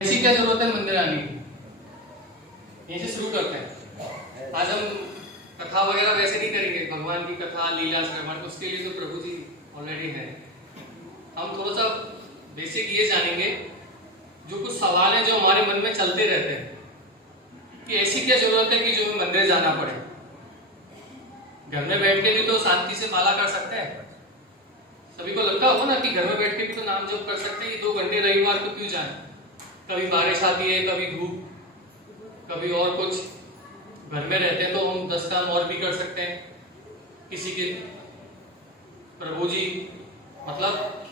ऐसी क्या जरूरत है मंदिर आने की? यहीं से शुरू करते हैं। आज हम कथा वगैरह वैसे नहीं करेंगे, भगवान की कथा लीला श्रवण, उसके लिए तो प्रभु जी ऑलरेडी है। हम थोड़ा सा बेसिक ये जानेंगे, जो कुछ सवाल है जो हमारे मन में चलते रहते हैं कि ऐसी क्या जरूरत है कि जो हमें मंदिर जाना पड़े। घर में बैठ के भी तो शांति से माला कर सकते हैं। सभी को लगता होगा ना कि घर में बैठ के भी तो नाम जप कर सकते हैं। ये 2 घंटे रविवार को क्यों जाए? कभी बारिश आती है, कभी धूप, कभी और कुछ। घर में रहते हैं तो हम 10 काम और भी कर सकते हैं। किसी के प्रभु जी मतलब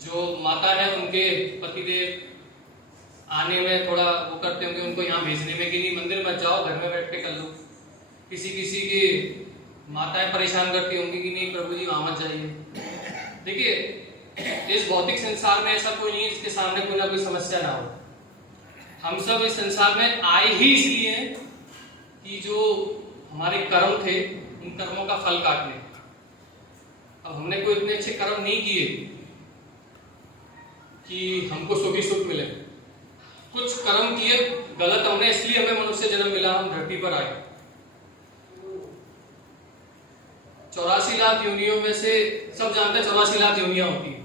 जो माता है उनके पतिदेव आने में थोड़ा वो करते होंगे, उनको यहाँ भेजने में कि नहीं मंदिर मत जाओ, घर में बैठ के कर लो। किसी किसी की माताएं परेशान करती होंगी कि नहीं प्रभु जी वहां मत जाइए। देखिए, इस भौतिक संसार में ऐसा कोई नहीं है जिसके सामने कोई ना कोई समस्या ना हो। हम सब इस संसार में आए ही इसलिए हैं कि जो हमारे कर्म थे उन कर्मों का फल काटने। अब हमने कोई इतने अच्छे कर्म नहीं किए कि हमको सुख ही सुख मिले। कुछ कर्म किए गलत हमने, इसलिए हमें मनुष्य जन्म मिला, हम धरती पर आए। 84 लाख योनियों में से सब जानते हैं 84 लाख योनियां होती है।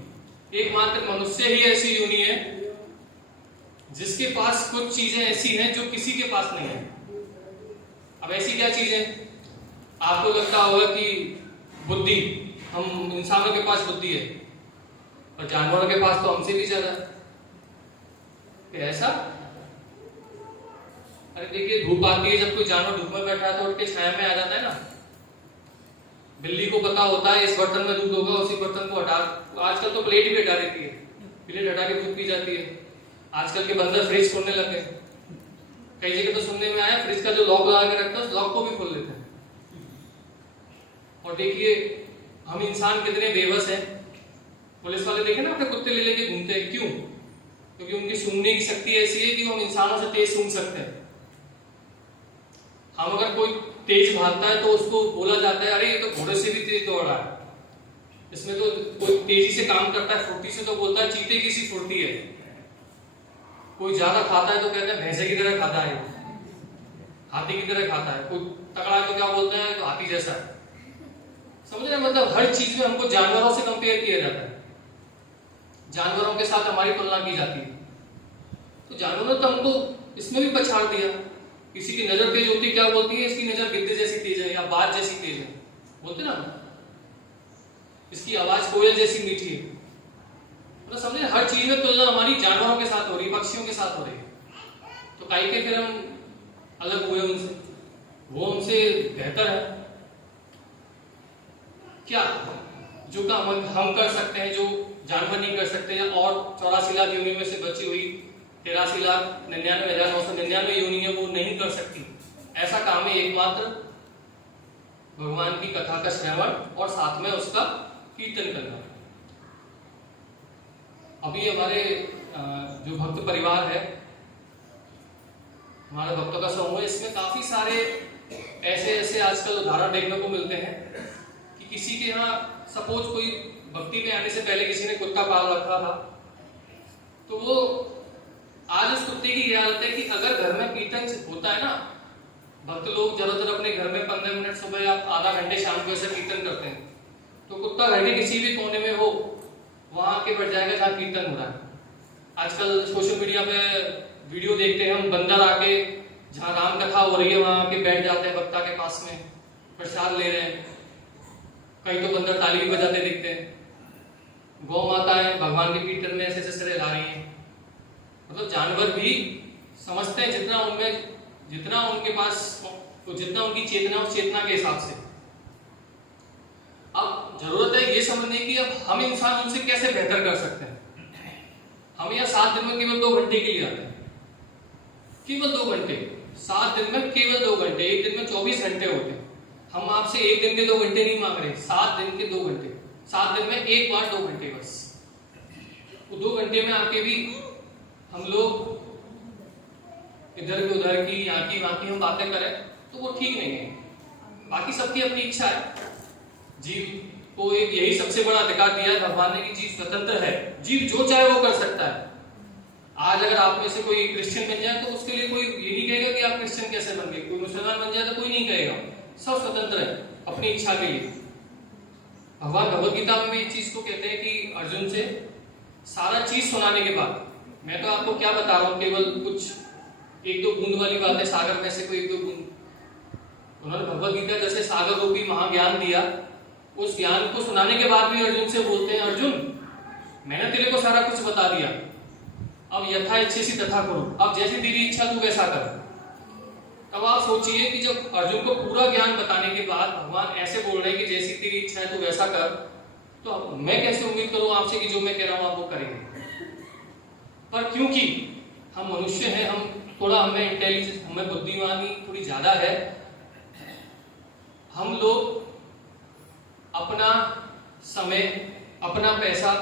एकमात्र मनुष्य ही ऐसी योनि है जिसके पास कुछ चीजें ऐसी हैं जो किसी के पास नहीं है। अब ऐसी क्या चीज है? आपको लगता होगा कि बुद्धि, हम इंसानों के पास बुद्धि है और जानवरों के पास तो हमसे भी ज्यादा है। ऐसा? अरे देखिए, धूप आती है, जब कोई जानवर धूप में बैठा है तो उठ के छाया में आ जाता है ना। बिल्ली को पता होता है इस बर्तन में दूध होगा, उसी बर्तन को हटा, आजकल तो प्लेट भी हटा देती है, प्लेट हटा के दूध पी जाती है। आजकल के बंदर फ्रिज खोलने लगे। कई जगह तो सुनने में आया फ्रिज का जो लॉक लगा के रखता है उस लॉक को भी खोल लेते हैं। और देखिए हम इंसान कितने बेबस हैं। पुलिस वाले देखे ना अपने कुत्ते ले लेके घूमते हैं, क्यों? क्योंकि उनकी सूंघने की शक्ति ऐसी है कि हम इंसानों से तेज सूंघ सकते हैं। हम अगर कोई तेज भागता है तो उसको बोला जाता है अरे ये तो घोड़े से भी तेज दौड़ रहा है, इसमें तो कोई तेजी से काम करता है, फुर्ती से तो बोलता है चीते की सी फुर्ती है। कोई ज्यादा खाता है तो कहते हैं भैंसे की तरह खाता है, हाथी की तरह खाता है। कोई तगड़ा है तो क्या बोलते हैं तो हाथी जैसा है। समझ रहे? मतलब हर चीज में हमको जानवरों से कंपेयर किया जाता है, जानवरों के साथ हमारी तुलना की जाती है। तो जानवरों ने तो हमको इसमें भी पछाड़ दिया। किसी की नजर तेज होती क्या बोलती है? इसकी नजर गिद्ध जैसी तेज है या बाज जैसी तेज है, बोलते ना। इसकी आवाज कोयल जैसी मीठी है। मतलब समझे, हर चीज में तुलना हमारी जानवरों के साथ हो रही है, पक्षियों के साथ हो रही है। तो काहे के फिर हम अलग हुए उनसे? वो उनसे बेहतर है क्या? जो काम हम कर सकते हैं जो जानवर नहीं कर सकते, या और 84 लाख योनि में से बची हुई 83,99,999 योनि है वो नहीं कर सकती। ऐसा काम है एकमात्र भगवान की कथा का श्रवण और साथ में उसका कीर्तन करना। अभी हमारे जो भक्त परिवार है, हमारे भक्तों का समूह है, इसमें काफी सारे ऐसे आजकल उदाहरण देखने को मिलते हैं कि किसी के यहाँ सपोज कोई भक्ति में आने से पहले किसी ने कुत्ता पाल रखा था, तो वो आज उस कुत्ते की यह हालत है कि अगर घर में कीर्तन होता है ना, भक्त लोग ज्यादातर अपने घर में 15 मिनट सुबह या आधा घंटे शाम को ऐसे कीर्तन करते हैं, तो कुत्ता घर के किसी भी कोने में हो वहां आके बैठ जाएगा जहाँ कीर्तन हो रहा है। आजकल सोशल मीडिया पे वीडियो देखते हैं हम, बंदर आके जहाँ राम कथा हो रही है वहां आके बैठ जाते हैं वक्ता के पास में, प्रसाद ले रहे हैं। कई तो बंदर ताली भी बजाते दिखते हैं। गौ माता है भगवान के कीर्तन में ऐसे ऐसे ला रही है। मतलब जानवर भी समझते हैं जितना उनके पास तो जितना उनकी चेतना उस चेतना के हिसाब से। अब जरूरत है ये समझने की, अब हम इंसान उनसे कैसे बेहतर कर सकते हैं। हम यहाँ 7 दिन में केवल 2 घंटे के लिए आते हैं, केवल 2 घंटे। 7 दिन में केवल 2 घंटे, एक दिन में 24 घंटे होते हैं। हम आपसे एक दिन के 2 घंटे नहीं मांग रहे, 7 दिन के 2 घंटे। 7 दिन में एक बार 2 घंटे बस। वो 2 घंटे में आके भी हम लोग इधर की उधर की यहाँ की वहां की हम बातें करें तो वो ठीक नहीं है। बाकी सबकी अपनी इच्छा है। जीव को एक यही सबसे बड़ा अधिकार दिया है भगवान ने कि जीव स्वतंत्र है, जीव जो चाहे वो कर सकता है। आज अगर आप में से कोई क्रिश्चियन बन जाए तो उसके लिए कोई ये नहीं कहेगा कि आप क्रिश्चियन कैसे बन गए, कोई मुसलमान बन जाए तो कोई नहीं कहेगा, सब स्वतंत्र है अपनी इच्छा के लिए। भगवान भगवत गीता में भी इस चीज को कहते हैं कि अर्जुन से सारा चीज सुनाने के बाद, मैं तो आपको क्या बता रहा हूँ, केवल कुछ एक दो बूंद वाली बात है, सागर में से कोई एक दो बूंद, उन्होंने भगवत गीता जैसे सागर रूपी महाज्ञान दिया, उस ज्ञान को सुनाने के बाद भी अर्जुन से बोलते हैं, अर्जुन मैंने तेरे को सारा कुछ बता दिया, अब यथा इच्छेसी तथा करो, अब जैसी तेरी इच्छा तू वैसा कर। तब आप सोचिए कि जब अर्जुन को पूरा ज्ञान बताने के बाद भगवान ऐसे बोल रहे हैं कि जैसी तेरी इच्छा है तू वैसा कर, तो मैं कैसे उम्मीद करूं आपसे कि जो मैं कह रहा हूं आप वो करेंगे। पर क्योंकि हम मनुष्य हैं, हम थोड़ा, हमें इंटेलिजेंस, हमें बुद्धिमानी थोड़ी ज्यादा है, हम लोग अपना समय, अपना पैसा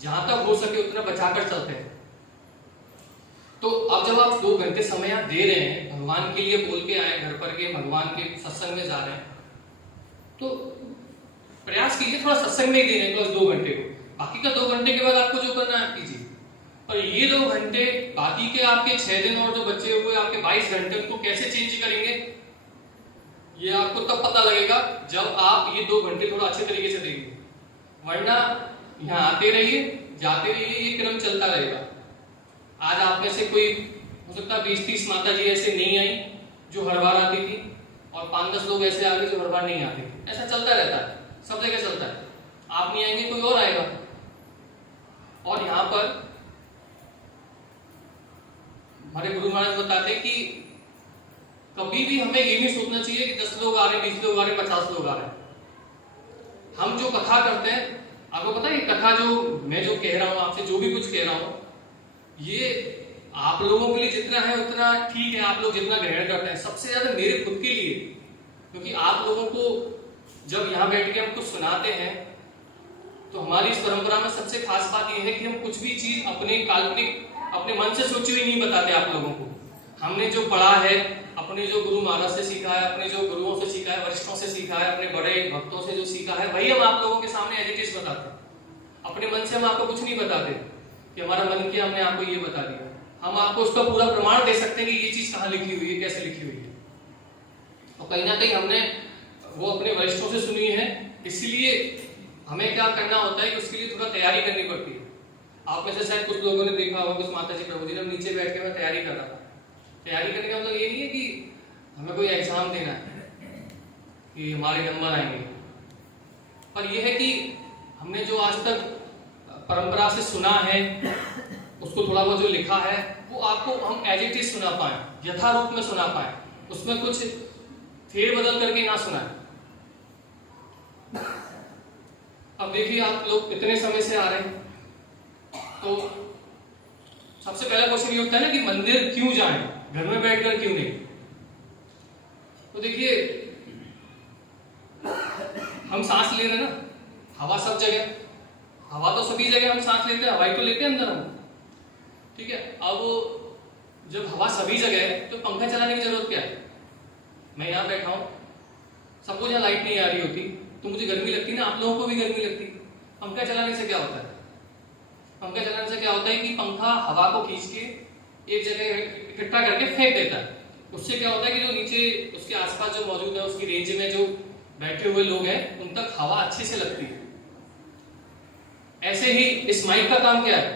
जहां तक हो सके उतना बचाकर चलते हैं। तो अब जब आप 2 घंटे समय आप दे रहे हैं, भगवान के लिए बोल के आए, घर पर के भगवान के सत्संग में जा रहे हैं, तो प्रयास कीजिए थोड़ा सत्संग में ही देने को 2 घंटे को, बाकी का 2 घंटे के बाद आपको जो करना है आप कीजिए। और ये 2 घंटे बाकी के आपके 6 दिन और जो बचे हुए आपके 22 घंटे उनको कैसे चेंज करेंगे, ये आपको तब पता लगेगा जब आप ये 2 घंटे थोड़ा अच्छे तरीके से देंगे। वरना यहाँ आते रहिए, जाते रहिए, ये क्रम चलता रहेगा। आज आप में से कोई हो सकता है 20-30 माता जी ऐसे नहीं आई जो हर बार आती थी, और 5-10 लोग ऐसे आ गए जो हर बार नहीं आते थे। ऐसा चलता रहता है, सब जगह चलता है। आप नहीं आएंगे कोई और आएगा। और यहाँ पर हमारे गुरु महाराज बताते हैं कि कभी भी हमें ये नहीं सोचना चाहिए कि 10 लोग आ रहे, 20 लोग आ रहे, 50 लोग आ रहे हैं। हम जो कथा करते हैं, आपको पता है कथा जो मैं जो कह रहा हूँ आपसे, जो भी कुछ कह रहा हूँ, ये आप लोगों के लिए जितना है उतना ठीक है, आप लोग जितना ग्रहण करते हैं, सबसे ज्यादा मेरे खुद के लिए, क्योंकि आप लोगों को जब यहाँ बैठ के हम कुछ सुनाते हैं तो हमारी इस परंपरा में सबसे खास बात यह है कि हम कुछ भी चीज अपने काल्पनिक, अपने मन से सोची हुई नहीं बताते आप लोगों को। हमने जो पढ़ा है, अपने जो गुरु महाराज से सीखा है, अपने जो गुरुओं से सीखा है, वरिष्ठों से सीखा है, अपने बड़े भक्तों से जो सीखा है, वही हम आप लोगों के सामने एज इट इज बताते हैं। अपने मन से हम आपको कुछ नहीं बताते कि हमारा मन किया हमने आपको ये बता दिया। हम आपको उसका पूरा प्रमाण दे सकते हैं कि ये चीज कहाँ लिखी हुई है, कैसे लिखी हुई है। और कहीं ना कहीं हमने वो अपने वरिष्ठों से सुनी है, इसलिए हमें क्या करना होता है कि उसके लिए थोड़ा तैयारी करनी पड़ती है। आप में से शायद कुछ लोगों ने देखा होगा, कुछ माता जी प्रभु जी ने नीचे बैठ के मैं तैयारी कर रहा था। तैयारी करने का मतलब ये नहीं है कि हमें कोई एग्जाम देना है कि हमारे नंबर आएंगे, पर यह है कि हमने जो आज तक परंपरा से सुना है, उसको थोड़ा बहुत जो लिखा है वो आपको हम एज इट इज सुना पाए, यथारूप में सुना पाए, उसमें कुछ फेर बदल करके ना सुनाए। अब देखिए आप लोग इतने समय से आ रहे हैं, तो सबसे पहला क्वेश्चन ये होता है ना कि मंदिर क्यों जाएं, घर में बैठकर क्यों नहीं। तो देखिए हम सांस ले रहे हैं ना, हवा सब जगह, हवा तो सभी जगह हम सांस लेते हैं, हवाई तो लेते हैं अंदर हम, ठीक है। अब जब हवा सभी जगह है तो पंखा चलाने की जरूरत क्या है। मैं यहाँ बैठा हूँ, सपोज यहाँ लाइट नहीं आ रही होती तो मुझे गर्मी लगती ना, आप लोगों को भी गर्मी लगती। पंखा चलाने से क्या होता है, पंखा चलाने से क्या होता है कि पंखा हवा को खींच के एक जगह इकट्ठा करके फेंक देता है। उससे क्या होता है कि जो नीचे उसके आसपास जो मौजूद है, उसकी रेंज में जो बैठे हुए लोग हैं, उन तक हवा अच्छे से लगती है। ऐसे ही इस माइक का काम क्या है,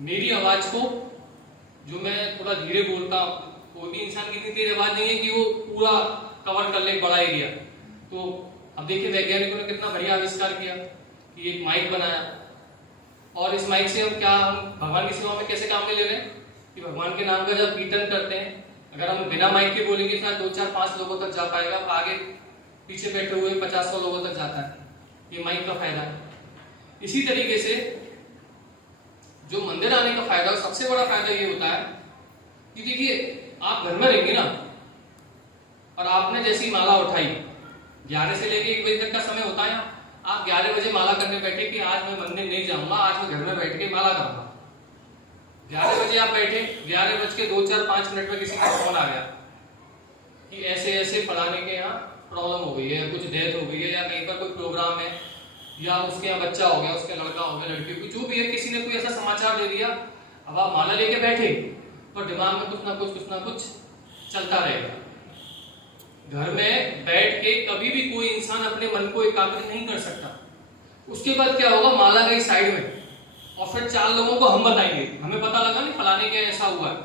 मेरी आवाज को, जो मैं थोड़ा धीरे बोलता हूं, कोई भी इंसान की इतनी तेज आवाज नहीं है कि वो पूरा कवर कर ले बड़ा एरिया। तो अब देखिए वैज्ञानिकों ने कितना बढ़िया आविष्कार किया कि एक माइक बनाया, और इस माइक से हम क्या, हम भगवान की सेवा में कैसे काम में ले रहे हैं कि भगवान के नाम का जब कीर्तन करते हैं, अगर हम बिना माइक के बोलेंगे तो 2-4-5 लोगों तक जा पाएगा, आगे पीछे बैठे हुए 50-100 लोगों तक जाता है। ये माइक का फायदा है। इसी तरीके से जो मंदिर आने का फायदा, सबसे बड़ा फायदा ये होता है कि देखिए आप घर में रहेंगे ना, और आपने जैसी माला उठाई, 11 से लेके 1 बजे तक का समय होता है, आप 11 बजे माला करने बैठे कि आज मैं मंदिर नहीं जाऊंगा, आज मैं घर में बैठ के माला करूंगा। 11 बजे आप बैठे, 11 बज के 2-4-5 मिनट में किसी का फोन आ गया कि ऐसे ऐसे फलाने के यहाँ प्रॉब्लम हो गई है, कुछ डेथ हो गई है, या कहीं पर कोई प्रोग्राम है, या उसके यहाँ बच्चा हो गया, उसके लड़का हो गया, लड़की हो गई, जो भी है, किसी ने कोई ऐसा समाचार दे दिया। अब आप माला लेके बैठे और दिमाग में कुछ ना कुछ चलता रहेगा। घर में बैठ के कभी भी कोई इंसान अपने मन को एकाग्र नहीं कर सकता। उसके बाद क्या होगा, माला गई साइड में और फिर 4 लोगों को हम बताएंगे, हमें पता लगा नहीं फलाने के ऐसा हुआ है,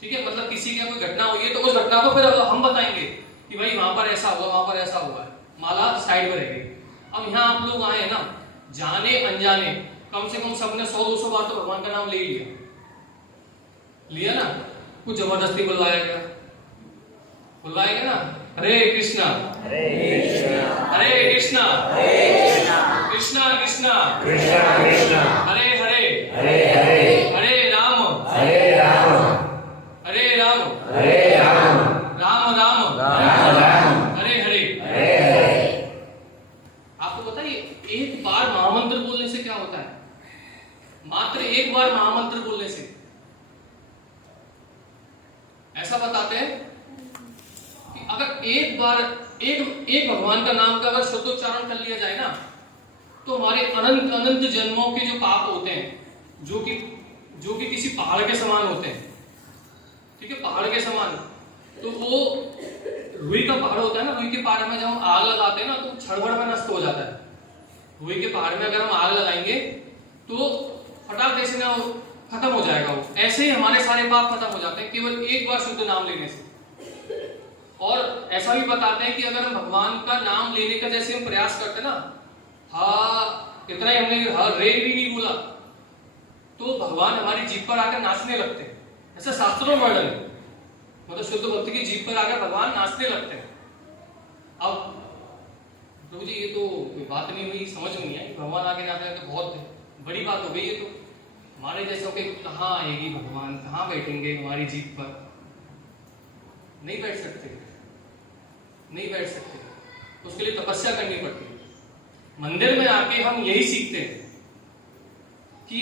ठीक है, मतलब किसी के कोई घटना हुई है तो उस घटना को फिर हम बताएंगे कि भाई वहां पर ऐसा हुआ, वहां पर ऐसा हुआ है। माला साइड में रहेगी। अब यहाँ आप लोग आए हैं ना, जाने अनजाने कम से कम सबने 100-200 बार तो भगवान का नाम ले लिया ना, कुछ जबरदस्ती बुलवाया गया ना, हरे कृष्णा हरे कृष्णा कृष्णा कृष्णा हरे हरे हरे राम राम राम हरे हरे। आपको पता है एक बार महामंत्र बोलने से क्या होता है? मात्र एक बार महामंत्र बोलने से ऐसा बताते हैं कि अगर एक बार एक भगवान का नाम का अगर शुद्धोच्चारण कर लिया जाए ना, तो हमारे अनंत अनंत जन्मों के जो पाप होते हैं, जो कि किसी पहाड़ के समान होते हैं, ठीक है, पहाड़ के समान, तो वो रुई का पहाड़ होता है ना, रुई के पहाड़ में जब हम आग लगाते हैं ना तो क्षण में नष्ट हो जाता है। रुई के पहाड़ में अगर हम आग लगाएंगे तो फटाक से ना खत्म हो जाएगा वो। ऐसे ही हमारे सारे पाप खत्म हो जाते हैं केवल एक बार शुद्ध नाम लेने से। और ऐसा भी बताते हैं कि अगर हम भगवान का नाम लेने का जैसे हम प्रयास करते ना, इतना ही हमने रे भी नहीं बोला तो भगवान हमारी जीभ पर आकर नाचने लगते हैं। ऐसा शास्त्रों में वर्णन है, मतलब शुद्ध भक्ति की जीभ पर आकर भगवान नाचने लगते हैं। अब प्रभु जी ये तो कोई बात नहीं हुई, समझ में नहीं आई, भगवान आके नाचने तो बहुत बड़ी बात हो गई। ये तो हमारे जैसों के कहाँ आएगी भगवान, कहाँ बैठेंगे हमारी जीभ पर? नहीं बैठ सकते, उसके लिए तपस्या करनी पड़ती है। मंदिर में आके हम यही सीखते हैं कि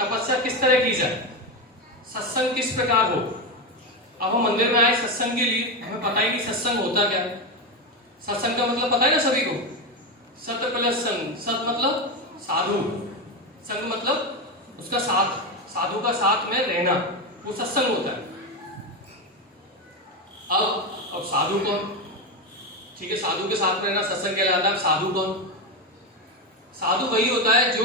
तपस्या किस तरह की जाए, सत्संग किस प्रकार हो। अब हम मंदिर में आए सत्संग के लिए, हमें पता ही नहीं सत्संग होता क्या है। सत्संग का मतलब पता है ना सभी को, सत प्लस संग। सत मतलब साधु, संग मतलब उसका साथ, साधु का साथ में रहना, वो सत्संग होता है। अब साधु कौन? ठीक है, साधु के साथ रहना सत्संग कहलाता है। साधु कौन? साधु वही होता है जो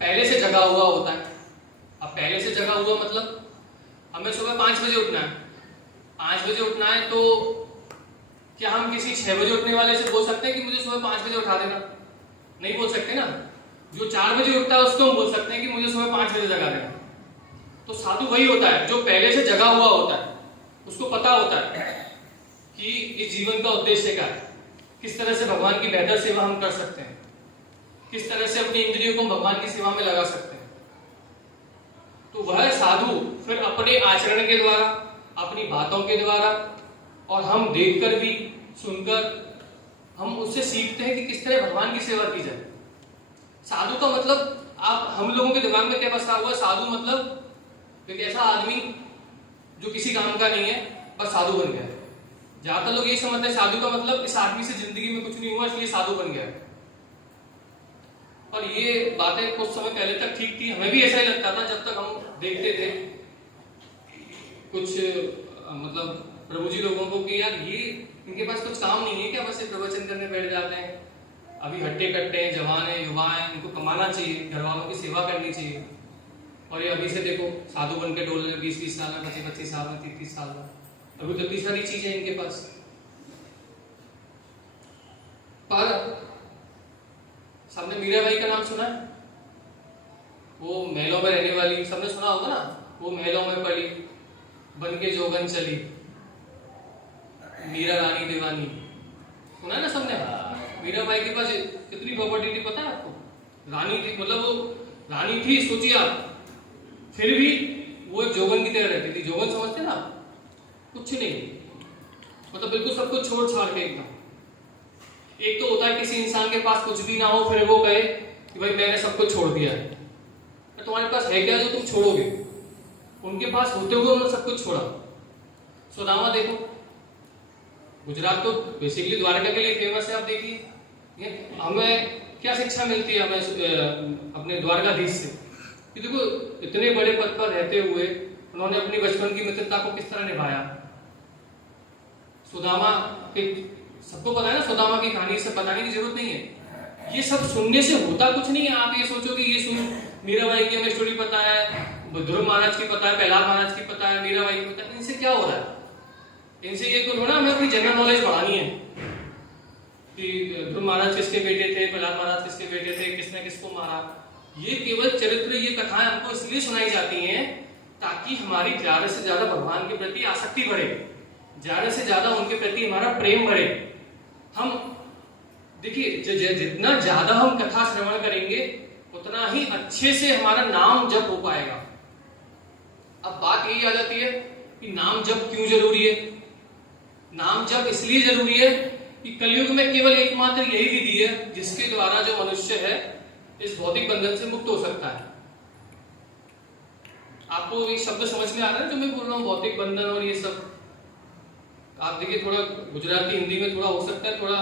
पहले से जगा हुआ होता है। अब पहले से जगा हुआ मतलब हमें सुबह 5 बजे उठना है। 5 बजे उठना है तो क्या हम किसी 6 बजे उठने वाले से बोल सकते हैं कि मुझे सुबह 5 बजे उठा देना? नहीं बोल सकते ना। जो 4 बजे उठता है उसको हम बोल सकते हैं कि मुझे सुबह 5 बजे जगा देना। तो साधु वही होता है जो पहले से जगा हुआ होता है, उसको पता होता है कि इस जीवन का उद्देश्य क्या है, किस तरह से भगवान की बेहतर सेवा हम कर सकते हैं, किस तरह से अपनी इंद्रियों को भगवान की सेवा में लगा सकते हैं। तो वह साधु फिर अपने आचरण के द्वारा, अपनी बातों के द्वारा, और हम देखकर भी सुनकर हम उससे सीखते हैं कि किस तरह भगवान की सेवा की जाए। साधु का मतलब हम लोगों के दिमाग में क्या बसा हुआ है? साधु मतलब एक ऐसा आदमी जो किसी काम का नहीं है पर साधु बन गया है। ज्यादातर लोग ये समझते हैं साधु का मतलब इस आदमी से जिंदगी में कुछ नहीं हुआ इसलिए साधु बन गया है। और ये बातें कुछ समय पहले तक ठीक थी, हमें भी ऐसा ही लगता था जब तक हम देखते थे कुछ मतलब प्रभु जी लोगों को कि यार ये इनके पास कुछ काम नहीं है क्या, बस ये प्रवचन करने बैठ जाते हैं, अभी हट्टे कट्टे हैं, जवान है, युवा है, इनको कमाना चाहिए, घर वालों की सेवा करनी चाहिए। और ये अभी से देखो साधु बन के डोल रहे 20-20 साल में, 25-25 साल में, 30-30 साल में, अभी तो इतनी सारी चीजें इनके पास। पर सबने मीराबाई का नाम सुना है? वो महलों में रहने वाली, सबने सुना होगा ना, वो महलों में पड़ी, बन के जोगन चली, मीरा रानी दीवानी, सुना है ना सबने? मीराबाई के पास कितनी प्रॉपर्टी थी पता है आपको? रानी थी, मतलब वो रानी थी, सोचिए आप, फिर भी वो जोगन की तरह रहती थी। जोगन समझते ना? कुछ नहीं, मतलब बिल्कुल सब कुछ छोड़ छाड़ के एकदम। एक तो होता है किसी इंसान के पास कुछ भी ना हो फिर वो कहे कि भाई मैंने सब कुछ छोड़ दिया है। तो तुम्हारे पास है क्या जो तुम छोड़ोगे? उनके पास होते हुए उन्होंने सब कुछ छोड़ा। सुदामा देखो, गुजरात तो बेसिकली द्वारका के लिए फेमस है। आप देखिए, हमें क्या शिक्षा मिलती है हमें अपने द्वारकाधीश से कि देखो इतने बड़े पद पर रहते हुए उन्होंने अपनी बचपन की मित्रता को किस तरह निभाया। सुदामा के सबको पता है ना, सुदामा की कहानी से बताने की जरूरत नहीं है। ये सब सुनने से होता कुछ नहीं है। आप ये सोचो कि ये सुन मीराबाई की हमें स्टोरी पता है, ध्रुव महाराज की पता है, प्रहलाद महाराज की पता है, मीराबाई की पता है, इनसे क्या हो रहा है? इनसे ये तो थोड़ा हमें अपनी जनरल नॉलेज बढ़ानी है कि ध्रुव महाराज किसके बेटे थे, प्रहलाद महाराज किसके बेटे थे, किसने किसको मारा। ये केवल चरित्र, ये कथाएं हमको इसलिए सुनाई जाती हैं ताकि हमारी ज्यादा से ज्यादा भगवान के प्रति आसक्ति बढ़े, ज्यादा से ज्यादा उनके प्रति हमारा प्रेम बढ़े। हम देखिए जितना ज्यादा हम कथा श्रवण करेंगे उतना ही अच्छे से हमारा नाम जप हो पाएगा। अब बात यही आ जाती है कि नाम जप क्यों जरूरी है। नाम जप इसलिए जरूरी है कि कलयुग में केवल एकमात्र यही विधि है जिसके द्वारा जो मनुष्य है इस भौतिक बंधन से मुक्त हो सकता है। आपको ये शब्द समझ में आ रहा है जो मैं बोल रहा हूँ, भौतिक बंधन और ये सब? आप देखिए थोड़ा गुजराती हिंदी में थोड़ा हो सकता है, थोड़ा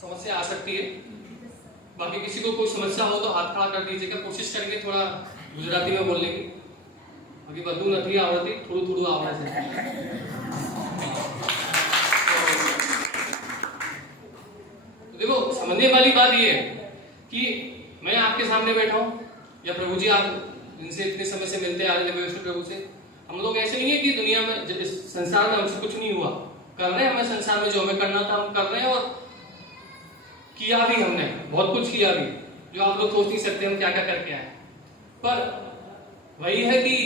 समस्या आ सकती है। बाकी किसी को कोई समस्या हो तो हाथ खड़ा कर दीजिएगा, कोशिश करेंगे थोड़ा गुजराती में बोलने की। बाकी बधु नहीं आवड़ती, थोड़ू थोड़ू आवड़े से। तो देखो समझने वाली बात ये है कि मैं आपके सामने बैठा हूं या प्रभु जी आप जिनसे इतने समय से मिलते आ रहे थे वैष्णव प्रभु से, हम लोग ऐसे नहीं है कि दुनिया में इस संसार में हमसे कुछ नहीं हुआ, कर रहे हैं हमें संसार में जो हमें करना था हम कर रहे हैं, और किया भी हमने बहुत कुछ किया भी, जो आप लोग सोच नहीं सकते हम क्या क्या करके आए। पर वही है कि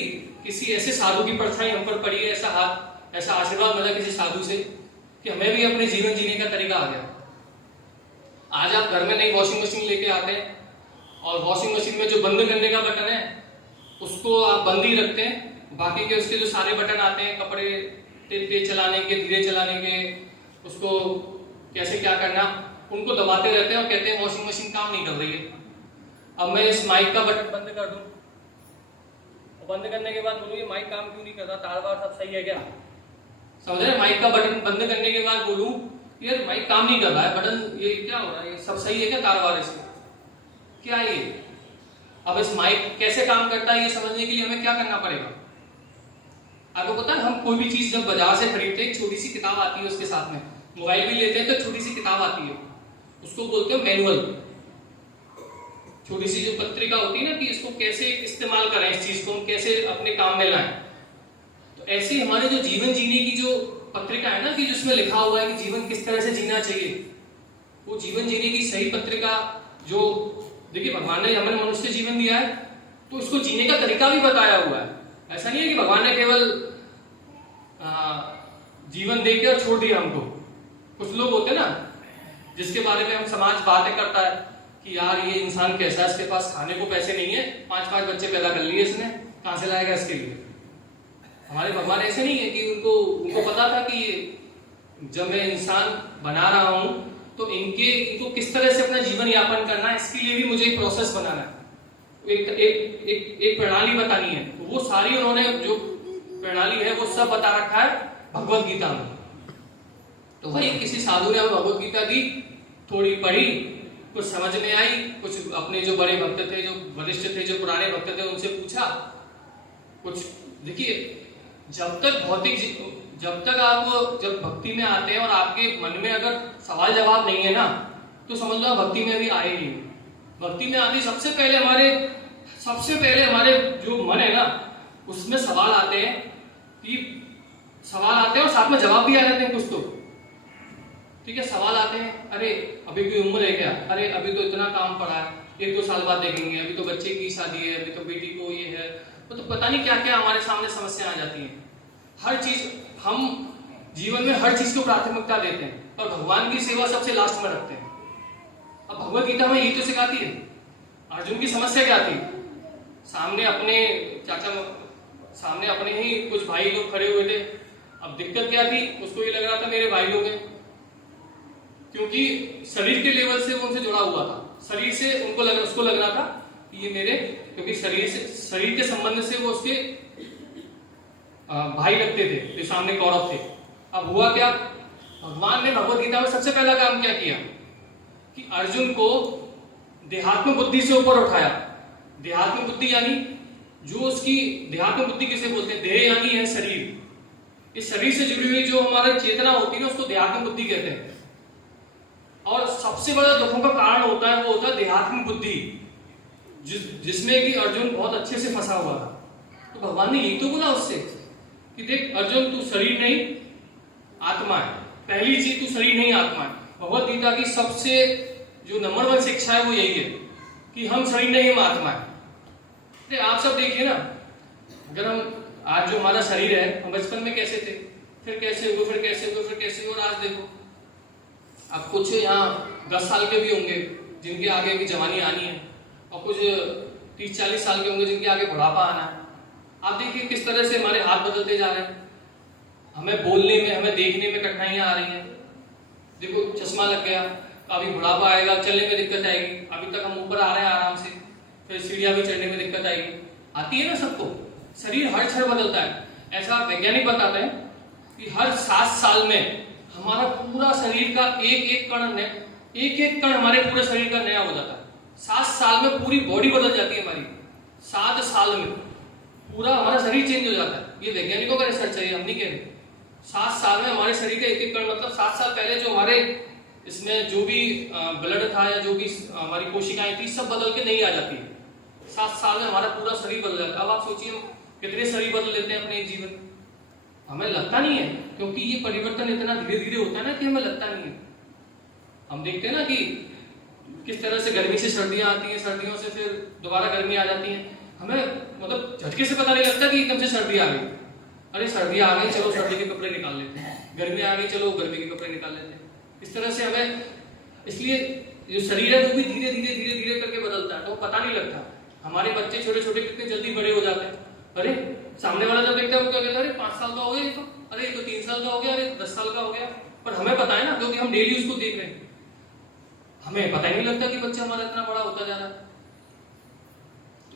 किसी ऐसे साधु की परछाई हम पर पड़ी है, ऐसा आशीर्वाद मिला किसी साधु से कि हमें भी अपने जीवन जीने का तरीका आ गया। आज आप घर में नई वॉशिंग मशीन लेके आते हैं और वॉशिंग मशीन में जो बंद करने का बटन है उसको आप बंद ही रखते हैं, बाकी के उसके जो सारे बटन आते हैं कपड़े तेज चलाने के, धीरे चलाने के, उसको कैसे क्या करना, उनको दबाते रहते हैं और कहते हैं वॉशिंग मशीन काम नहीं कर रही है। अब मैं इस माइक का बटन बंद कर दूं, बंद करने के बाद बोलूं ये माइक काम क्यों नहीं कर रहा, तार बार सब सही है क्या? समझ रहे? माइक का बटन बंद करने के बाद बोलूं यार माइक काम नहीं कर रहा है, बटन ये क्या हो रहा है, ये सब सही है क्या, तार बार इसके क्या है ये? अब इस माइक कैसे काम करता है ये समझने के लिए हमें क्या करना पड़ेगा? आपको पता है हम कोई भी चीज जब बाजार से खरीदते हैं एक छोटी सी किताब आती है उसके साथ में, मोबाइल भी लेते हैं तो छोटी सी किताब आती है, उसको बोलते हैं मैनुअल। छोटी सी जो पत्रिका होती है ना कि इसको कैसे इस्तेमाल करें, इस चीज को हम कैसे अपने काम में लाएं। तो ऐसे हमारे जो जीवन जीने की जो पत्रिका है ना कि जिसमें लिखा हुआ है कि जीवन किस तरह से जीना चाहिए, वो जीवन जीने की सही पत्रिका जो देखिए भगवान ने हमें मनुष्य जीवन दिया है तो इसको जीने का तरीका भी बताया हुआ है। ऐसा नहीं है कि भगवान ने केवल जीवन दे के और छोड़ दिया हमको। कुछ लोग होते ना जिसके बारे में हम समाज बातें करता है कि यार ये इंसान कैसा है, इसके पास खाने को पैसे नहीं है, 5-5 बच्चे पैदा कर लिए इसने, कहां से लाएगा इसके लिए। हमारे भगवान ऐसे नहीं है कि उनको पता था कि जब मैं इंसान बना रहा हूं तो इनको किस तरह से अपना जीवन यापन करना है, इसके लिए भी मुझे एक प्रोसेस बनाना है, एक प्रणाली बतानी है। तो वो सारी उन्होंने जो प्रणाली है वो सब बता रखा है भगवत गीता में। तो वही किसी साधु ने भगवत गीता दी, थोड़ी पढ़ी, कुछ समझ में आई, कुछ अपने जो बड़े भक्त थे, जो वरिष्ठ थे, जो पुराने भक्त थे उनसे पूछा कुछ। देखिए जब तक आप जब भक्ति में आते हैं और आपके मन में अगर सवाल जवाब नहीं है ना तो समझ लो भक्ति में भी आए नहीं। भक्ति में आती सबसे पहले हमारे जो मन है ना उसमें सवाल आते हैं और साथ में जवाब भी आ जाते हैं कुछ तो। ठीक है, सवाल आते हैं, अरे अभी कोई उम्र है क्या, अरे अभी तो इतना काम पड़ा है, 1-2 साल बाद देखेंगे, अभी तो बच्चे की शादी है, अभी तो बेटी को ये है, तो पता नहीं क्या क्या हमारे सामने समस्या आ जाती है। हर चीज हम जीवन में हर चीज को प्राथमिकता देते हैं और भगवान की सेवा सबसे लास्ट में रखते हैं। अब भगवत गीता में यही तो सिखाती है। अर्जुन की समस्या क्या थी, सामने अपने ही कुछ भाई लोग खड़े हुए थे। अब दिक्कत क्या थी, उसको ये लग रहा था मेरे भाई लोग हैं, क्योंकि शरीर के लेवल से वो उनसे जुड़ा हुआ था, शरीर से उसको लग रहा था कि ये मेरे, क्योंकि शरीर के संबंध से वो उसके भाई लगते थे जो सामने कौरव थे। अब हुआ क्या, भगवान ने भगवत गीता में सबसे पहला काम क्या किया कि अर्जुन को देहात्म बुद्धि से ऊपर उठाया। देहात्म बुद्धि यानी जो उसकी, देहात्म बुद्धि किसे बोलते हैं? देह यानी है शरीर। इस शरीर से जुड़ी हुई जो हमारा चेतना होती है ना, उसको देहात्म बुद्धि कहते हैं। और सबसे बड़ा दुखों का कारण होता है वो होता है देहात्म बुद्धि, जिसमें कि अर्जुन बहुत अच्छे से फंसा हुआ था। तो भगवान ने यही तो बोला उससे कि देख अर्जुन, तू शरीर नहीं आत्मा है। पहली चीज, तू शरीर नहीं आत्मा है। भगवत गीता की सबसे जो नंबर 1 शिक्षा है वो यही है कि हम शरीर नहीं, हम आत्मा है। आप सब देखिए ना, अगर हम आज जो हमारा शरीर है, हम बचपन में कैसे थे, फिर कैसे हुए, फिर कैसे हुए, फिर कैसे हुए, और आज देखो। अब कुछ यहाँ 10 साल के भी होंगे जिनके आगे भी जवानी आनी है, और कुछ 30-40 साल के होंगे जिनके आगे बुढ़ापा आना है। आप देखिए किस तरह से हमारे हाथ बदलते जा रहे हैं। हमें बोलने में, हमें देखने में कठिनाइयां आ रही हैं। देखो चश्मा लग गया, अभी बुढ़ापा आएगा, चलने में दिक्कत आएगी। अभी तक हम ऊपर आ रहे हैं आराम से, फिर सीढ़ियां भी चढ़ने में दिक्कत आएगी। आती है ना सबको। शरीर हर क्षण बदलता है। ऐसा वैज्ञानिक बताते हैं कि हर 7 साल में हमारा पूरा शरीर का एक एक कण हमारे पूरे शरीर का नया हो जाता है। 7 साल में पूरी बॉडी बदल जाती है हमारी। 7 साल में पूरा हमारा शरीर चेंज हो जाता है। ये वैज्ञानिकों का रिसर्च है, हम नहीं कह रहे। 7 साल में हमारे शरीर का एक एक कण, मतलब 7 साल पहले जो हमारे इसमें जो भी ब्लड था या जो भी हमारी कोशिकाएं थी, सब बदल के नहीं आ जाती है। 7 साल में हमारा पूरा शरीर बदल जाता है। अब आप सोचिए हम कितने शरीर बदल लेते हैं अपने जीवन। हमें लगता नहीं है, क्योंकि ये परिवर्तन इतना धीरे धीरे होता है ना कि हमें लगता नहीं है। हम देखते हैं ना कि किस तरह से गर्मी से सर्दियां आती हैं, सर्दियों से फिर दोबारा गर्मी आ जाती है। हमें मतलब झटके से पता नहीं लगता कि एकदम से सर्दी आ गई। अरे सर्दी आ गई, चलो सर्दी के कपड़े निकाल लेते हैं। गर्मी आ गई, चलो गर्मी के कपड़े निकाल लेते हैं। इस तरह से हमें, इसलिए जो शरीर है वो भी धीरे धीरे करके बदलता है, तो पता नहीं लगता। हमारे बच्चे छोटे छोटे कितने जल्दी बड़े हो जाते हैं। अरे सामने वाला जब देखता है वो क्या कहता है, अरे 5 साल का हो गया ये तो, अरे ये तो 3 साल का हो गया, अरे 10 साल का हो गया। पर हमें पता है ना, क्योंकि हम डेली उसको देख रहे हैं। हमें पता ही नहीं लगता कि बच्चा हमारा इतना बड़ा होता जा रहा है।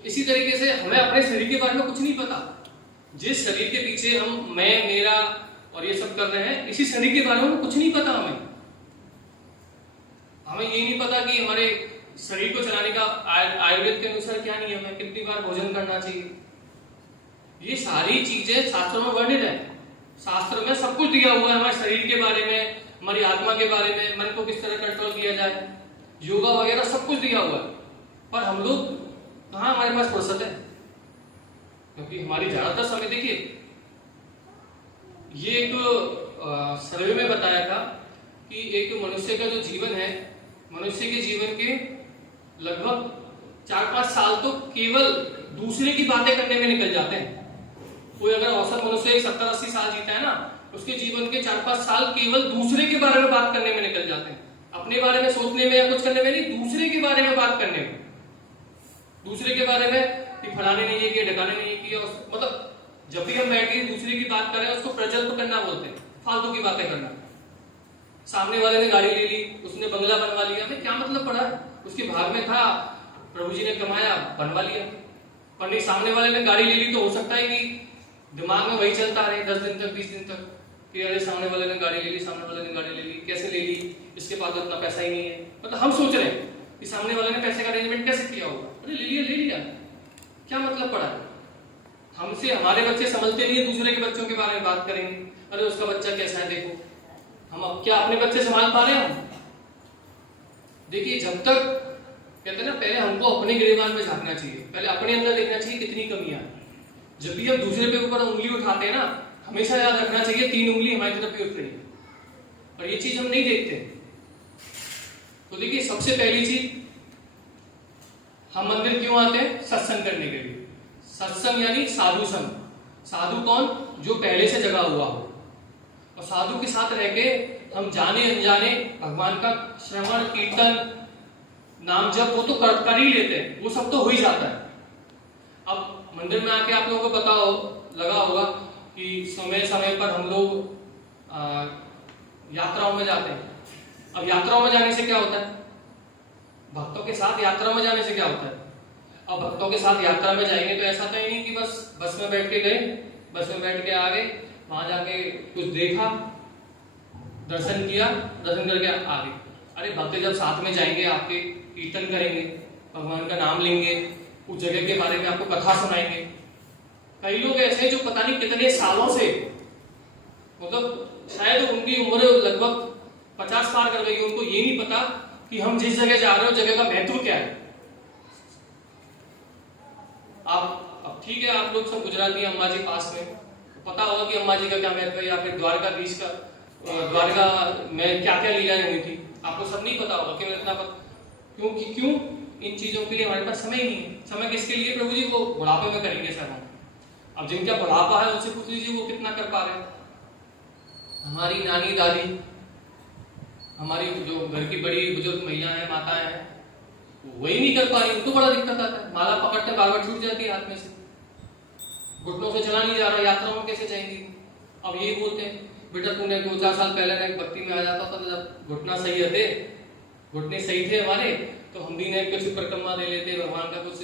इसी तरीके से हमें अपने शरीर के बारे में कुछ नहीं पता। जिस शरीर के पीछे हम मैं, मेरा और ये सब कर रहे हैं, इसी शरीर के बारे में कुछ नहीं पता। हमें ये नहीं पता कि हमारे शरीर को चलाने का आयुर्वेद के अनुसार क्या नियम है, कितनी बार भोजन करना चाहिए। ये सारी चीजें शास्त्रों में वर्णित है। शास्त्र में सब कुछ दिया हुआ है हमारे शरीर के बारे में, हमारी आत्मा के बारे में, मन को किस तरह कंट्रोल किया जाए, योगा वगैरह सब कुछ दिया हुआ है। पर हम लोग कहाँ, हमारे पास फुर्सत है? क्योंकि हमारी ज्यादातर समय, देखिए ये एक सर्वे में बताया था कि एक मनुष्य का जो जीवन है, मनुष्य के जीवन के लगभग 4-5 साल तो केवल दूसरे की बातें करने में निकल जाते हैं। कोई अगर औसत मनुष्य 70-80 साल जीता है ना, उसके जीवन के 4-5 साल केवल दूसरे के बारे में बात करने में निकल जाते हैं। अपने बारे में सोचने में या कुछ करने में नहीं, दूसरे के बारे में बात करने में। दूसरे के बारे में कि फलाने ने ये किया, ढकाने ने ये किया। मतलब जब भी हम बैठ के दूसरे की बात करें, उसको प्रजल्प करना बोलते हैं, फालतू की बातें करना। सामने वाले ने गाड़ी ले ली, उसने बंगला बनवा लिया, फिर क्या मतलब पड़ा? उसके भाग में था, प्रभु जी ने कमाया, बनवा लिया। पर नहीं, सामने वाले ने गाड़ी ले ली तो हो सकता है कि दिमाग में वही चलता रहे 10 दिन तक, 20 दिन तक कि अरे सामने वाले ने गाड़ी ले ली, सामने वाले ने गाड़ी ले ली, कैसे ले ली, इसके पास इतना पैसा ही नहीं है। मतलब हम सोच रहे हैं कि सामने वाले ने पैसे का अरेंजमेंट कैसे किया होगा। अरे ले लिया, क्या मतलब पड़ा? हमसे हमारे बच्चे समझते नहीं है, दूसरे के बच्चों के बारे में बात करेंगे। अरे उसका बच्चा कैसा है देखो। हम अब क्या अपने बच्चे संभाल पा रहे हैं? देखिए, जब तक कहते हैं ना, पहले हमको अपने गिरेबान में झांकना चाहिए, पहले अपने अंदर देखना चाहिए कितनी कमियां। जब भी हम दूसरे पे ऊपर उंगली उठाते हैं ना, हमेशा याद रखना चाहिए 3 उंगली हमारी तरफ भी उठ रही है, और ये चीज हम नहीं देखते। तो देखिए, सबसे पहली चीज, हम मंदिर क्यों आते हैं? सत्संग करने के लिए। सत्संग यानी साधु संग। साधु कौन? जो पहले से जगा हुआ हो। और साधु के साथ रह के हम जाने अनजाने भगवान का श्रवण, कीर्तन, नाम जप वो तो कर ही लेते हैं, वो सब तो हो ही जाता है। अब मंदिर में आके आप लोगों को पता लगा होगा कि समय समय पर हम लोग यात्राओं में जाते हैं। अब यात्राओं में जाने से क्या होता है? भक्तों के साथ यात्रा में जाने से क्या होता है? अब भक्तों के साथ यात्रा में जाएंगे तो ऐसा तो ही नहीं कि बस में बैठ के गए, बस में बैठ के आ गए, वहां जाके कुछ देखा, दर्शन किया, दर्शन करके आ गए। अरे भक्त जब साथ में जाएंगे आपके, कीर्तन करेंगे, भगवान का नाम लेंगे, उस जगह के बारे में आपको कथा सुनाएंगे। कई लोग ऐसे हैं जो पता नहीं कितने सालों से, मतलब शायद उनकी उम्र लगभग 50 पार कर गई, उनको ये नहीं पता कि हम जिस जगह जा रहे हैं उस जगह का महत्व क्या है। अब ठीक है, आप लोग सब गुजराती, अम्बा जी पास में, तो पता होगा कि अम्बा जी का क्या महत्व है, या फिर द्वारकाधीश का, द्वारका में क्या क्या लीलाएं हुई थी, आपको सब नहीं पता होगा। केवल इतना पता, क्यों इन चीजों के लिए हमारे पास समय ही नहीं है। समय किसके लिए प्रभु जी? वो बुढ़ापे में करेंगे सर हम। अब जिनका बुढ़ापा है उनसे पूछ लीजिए वो कितना कर पा रहे हैं। हमारी नानी दादी, हमारी जो घर की बड़ी बुजुर्ग महिलाएं हैं, माताएं हैं, वही नहीं कर पा रही, उनको बड़ा दिक्कत आता है। माला पकड़ते बार बार छूट जाती है हाथ में से, घुटनों से चला नहीं जा रहा, यात्राओं में कैसे जाएंगी। अब यही बोलते हैं, बेटा तूने 2-4 साल पहले ना भक्ति में आ जाता था, तो जब घुटना सही थे, घुटने सही थे हमारे, तो हम भी ने कुछ परिक्रमा दे लेते, भगवान का कुछ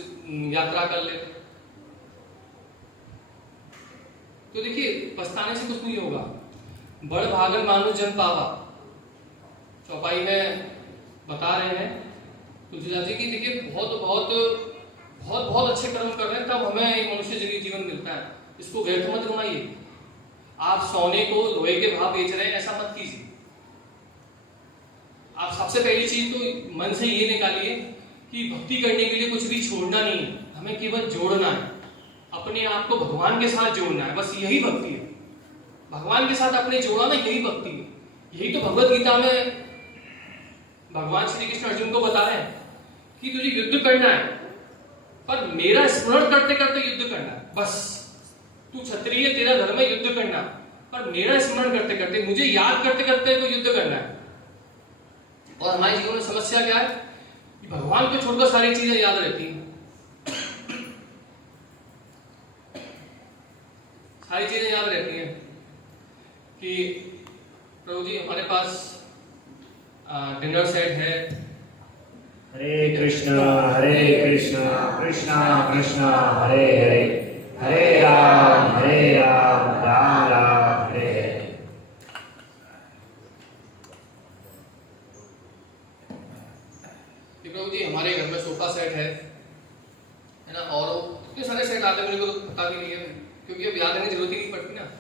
यात्रा कर लेते। तो देखिए, पछताने से कुछ नहीं होगा। बड़ भागन मानु जन पावा, चौपाई में बता रहे हैं तुलसीदास जी की। देखिए, बहुत बहुत बहुत बहुत अच्छे कर्म कर रहे हैं, तब हमें एक मनुष्य जीवन मिलता है। इसको व्यर्थ मत घुमाइए। आप सोने को लोहे के भाव बेच रहे हैं, ऐसा मत कीजिए। आप सबसे पहली चीज तो मन से ये निकालिए कि भक्ति करने के लिए कुछ भी छोड़ना नहीं है, हमें केवल जोड़ना है, अपने आप को भगवान के साथ जोड़ना है, बस यही भक्ति है। भगवान के साथ अपने जोड़ा ना, यही भक्ति है। यही तो भगवत गीता में भगवान श्री कृष्ण अर्जुन को बता रहे हैं कि तुझे युद्ध करना है, पर मेरा स्मरण करते करते युद्ध करना है। बस तू क्षत्रिय, तेरा धर्म है युद्ध करना, पर मेरा स्मरण करते करते, मुझे याद करते करते को युद्ध करना है। और हमारे जीवन में समस्या क्या है कि भगवान को छोड़कर सारी चीजें याद रहती हैं, सारी चीजें याद रहती हैं कि प्रभु जी हमारे पास डिनर सेट है। हरे कृष्णा कृष्णा कृष्णा हरे हरे, हरे राम राम राम हरे हरे। प्रभु जी हमारे घर में सोफा सेट है ना, और इतने सारे सेट आते हैं, मेरे को तो पता भी नहीं है, क्योंकि अब याद करने की जरूरत ही नहीं पड़ती ना।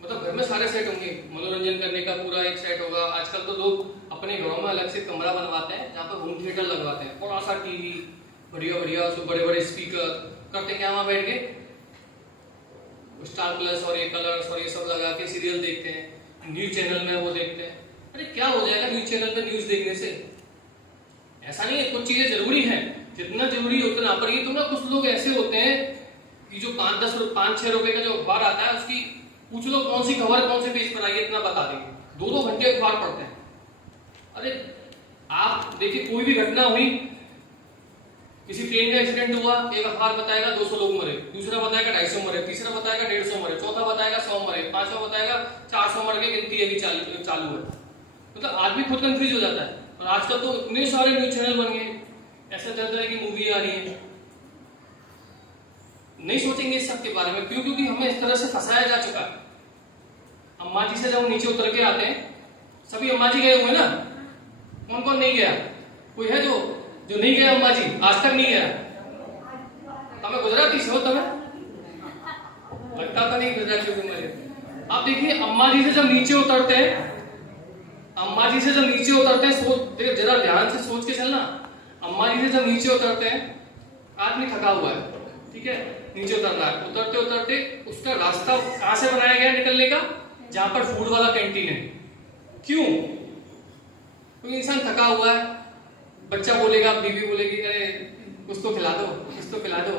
मतलब घर में सारे सेट होंगे, मनोरंजन करने का पूरा एक सेट होगा। आजकल तो लोग अपने घरों में अलग से कमरा बनवाते हैं जहाँ पर होम थिएटर लगवाते हैं, बड़ा सा टीवी, बढ़िया बढ़िया, उसमें बड़े बड़े स्पीकर, करते क्या वहाँ बैठ के स्टार प्लस और ये कलर्स और ये सब लगा के सीरियल देखते हैं, न्यूज चैनल में वो देखते हैं। अरे क्या हो जाएगा न्यूज चैनल पे न्यूज देखने से? ऐसा नहीं है, कुछ चीजें जरूरी है, जितना जरूरी उतना। पर ये तो ना कुछ लोग ऐसे होते हैं कि जो 5-6 रुपए का जो अखबार आता है, उसकी पूछ लो कौन सी खबर कौन से पेज पर आई है, इतना बता देंगे। 2-2 घंटे अखबार पढ़ते हैं। अरे आप देखिए, कोई भी घटना हुई, किसी ट्रेन का एक्सीडेंट हुआ, एक अखबार बताएगा 200 लोग मरे, दूसरा बताएगा 250 मरे, तीसरा बताएगा 150 मरे, चौथा बताएगा 100 मरे, पांचवा बताएगा 400 मर के गिनती अभी चालू है। मतलब आदमी खुद कंफ्यूज हो जाता है। और आजकल तो इतने सारे न्यूज चैनल बन गए, ऐसा तरह की मूवी आ रही है, नहीं सोचेंगे इस सब के बारे में। क्यों? क्योंकि हमें इस तरह से फंसाया जा चुका है। अम्मा जी से जब नीचे उतर के आते हैं, सभी अम्मा जी गए हुए ना, कौन कौन नहीं गया? कोई है जो नहीं गया अम्मा जी, आज तक नहीं गया? તમે गुजराती हो? तुम्हें लगता था नहीं गुजराती हो। आप देखिए, अम्मा जी से जब नीचे उतरते हैं, अम्मा जी से जब नीचे उतरते हैं, सोच जरा ध्यान से सोच के चलना। अम्मा जी से जब नीचे उतरते हैं, आदमी थका हुआ है, ठीक है, नीचे उतरना है, उतरते उतरते उसका रास्ता कहां से बनाया गया निकलने का? जहां पर फूड वाला कैंटीन है। क्यों? कोई इंसान थका हुआ है, बच्चा बोलेगा, बीवी बोलेगी, अरे कुछ तो खिला दो, कुछ तो खिला दो,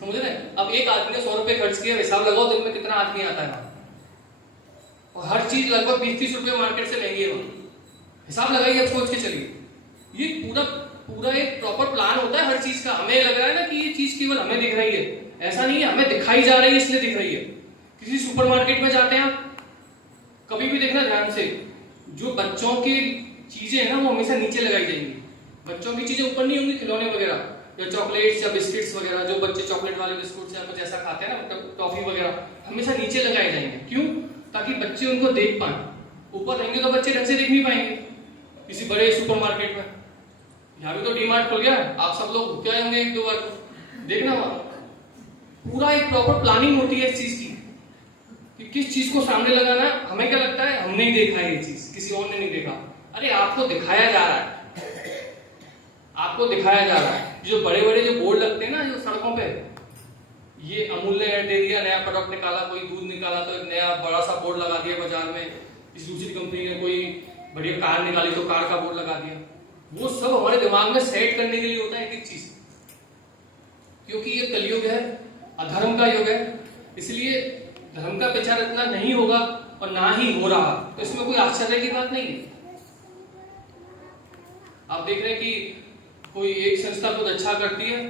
समझ रहे? अब एक आदमी ने 100 रुपए खर्च किया, हिसाब लगाओ दिन में कितना आदमी आता है, और हर चीज लगभग 20-30 रुपए मार्केट से लेंगे हम। हिसाब लगाइए, अब सोच के चलिए। ये पूरा एक प्रॉपर प्लान होता है हर चीज का। हमें लग रहा है ना कि ये चीज केवल हमें दिख रही है, ऐसा नहीं है, हमें दिखाई जा रही है इसलिए दिख रही है। किसी सुपरमार्केट में जाते हैं आप, कभी भी देखना ध्यान से, जो बच्चों की चीजें हैं ना वो हमेशा नीचे लगाई जाएंगी। बच्चों की चीजें ऊपर नहीं होंगी, खिलौने वगैरह या चॉकलेट्स या बिस्किट्स वगैरह, जो बच्चे चॉकलेट वाले बिस्कुट या कुछ ऐसा खाते हैं ना, टॉफी वगैरह, हमेशा नीचे लगाए जाएंगे। क्यों? ताकि बच्चे उनको देख पाए। ऊपर रहेंगे तो बच्चे ढंग से देख नहीं पाएंगे किसी बड़े सुपरमार्केट में। यहाँ भी तो डीमार्ट खुल गया है, आप सब लोग होके आए होंगे एक दो बार, देखना वहां पूरा एक प्रॉपर प्लानिंग होती है इस चीज की कि किस चीज को सामने लगाना है। हमें क्या लगता है हमने ही देखा है ये चीज, किसी और ने नहीं देखा। अरे आपको दिखाया जा रहा है, आपको दिखाया जा रहा है। जो बड़े बड़े जो बोर्ड लगते हैं ना जो सड़कों पे, ये अमूल ने ऐड दे दिया, नया प्रोडक्ट निकाला, कोई दूध निकाला तो एक नया बड़ा सा बोर्ड लगा दिया बाजार में। इस दूसरी कंपनी ने कोई बढ़िया कार निकाली तो कार का बोर्ड लगा दिया। वो सब हमारे दिमाग में सेट करने के लिए होता है एक चीज, क्योंकि ये कलयुग है, अधर्म का युग है, इसलिए धर्म का प्रचार इतना नहीं होगा और ना ही हो रहा, तो इसमें कोई आश्चर्य की बात नहीं है। आप देख रहे हैं कि कोई एक संस्था कुछ अच्छा करती है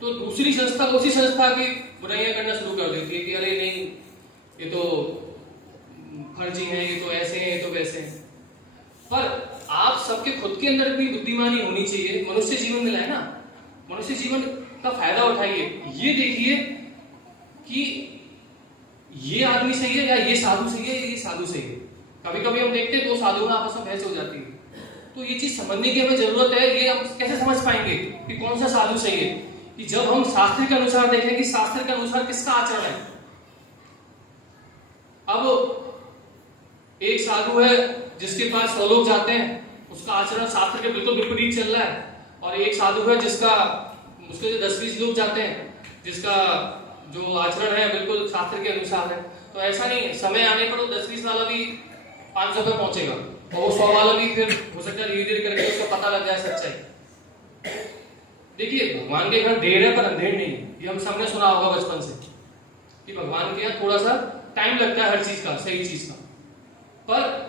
तो दूसरी संस्था उसी संस्था की बुराइयां करना शुरू कर देती है कि अरे नहीं ये तो फर्जी है, ये तो ऐसे हैं, ये तो वैसे हैं। पर आप सबके खुद के अंदर भी बुद्धिमानी होनी चाहिए। मनुष्य जीवन मिला है ना, मनुष्य जीवन का फायदा उठाइए। ये देखिए कि ये आदमी सही है या ये साधु सही है, ये साधु सही है। कभी कभी हम देखते हैं दो साधु में आपस में बहस हो जाती है, तो ये चीज समझने की हमें जरूरत है। ये हम कैसे समझ पाएंगे कि कौन सा साधु सही है? कि जब हम शास्त्र के अनुसार देखें कि शास्त्र के अनुसार किसका आचरण है। अब एक साधु है जिसके पास 100 लोग जाते हैं, उसका आचरण शास्त्र के बिल्कुल विपरीत चल रहा है। और एक साधु है जिसका उसके 10-20 लोग जाते हैं, जिसका जो आचरण है बिल्कुल शास्त्र के अनुसार है। तो ऐसा नहीं है, समय आने पर वो 10-20 वाला भी 500 पे पहुंचेगा और वो 100 वाला भी फिर हो सकता है धीरे धीरे करके उसको पता लग जाए सच्चाई। देखिए भगवान के घर देर है पर अंधेर नहीं है, ये हम सबने सुना होगा बचपन से कि भगवान के यहाँ थोड़ा सा टाइम लगता है हर चीज का, सही चीज का। पर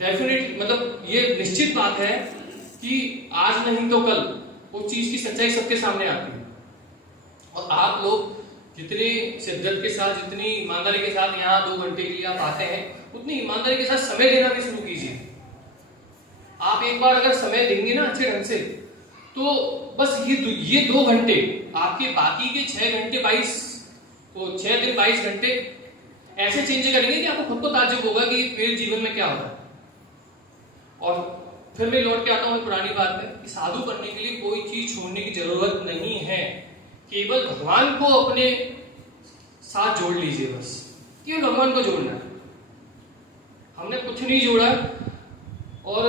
डेफिनेट मतलब ये निश्चित बात है कि आज नहीं तो कल वो चीज की सच्चाई सबके सामने आती है। और आप लोग जितनी शिद्दत के साथ, जितनी ईमानदारी के साथ यहाँ 2 घंटे के लिए आप आते हैं, उतनी ईमानदारी के साथ समय देना भी शुरू कीजिए। आप एक बार अगर समय देंगे ना अच्छे ढंग से, तो बस ये 2 घंटे आपके बाकी के 6 घंटे 22 तो 6 दिन 22 घंटे ऐसे चेंज करेंगे कि आपको खुद को ताज्जुब होगा कि मेरे जीवन में क्या हो रहा है। और फिर मैं लौट के आता हूँ पुरानी बात में कि साधु बनने के लिए कोई चीज छोड़ने की जरूरत नहीं है, केवल भगवान को अपने साथ जोड़ लीजिए। बस केवल भगवान को जोड़ना है, हमने कुछ नहीं जोड़ा। और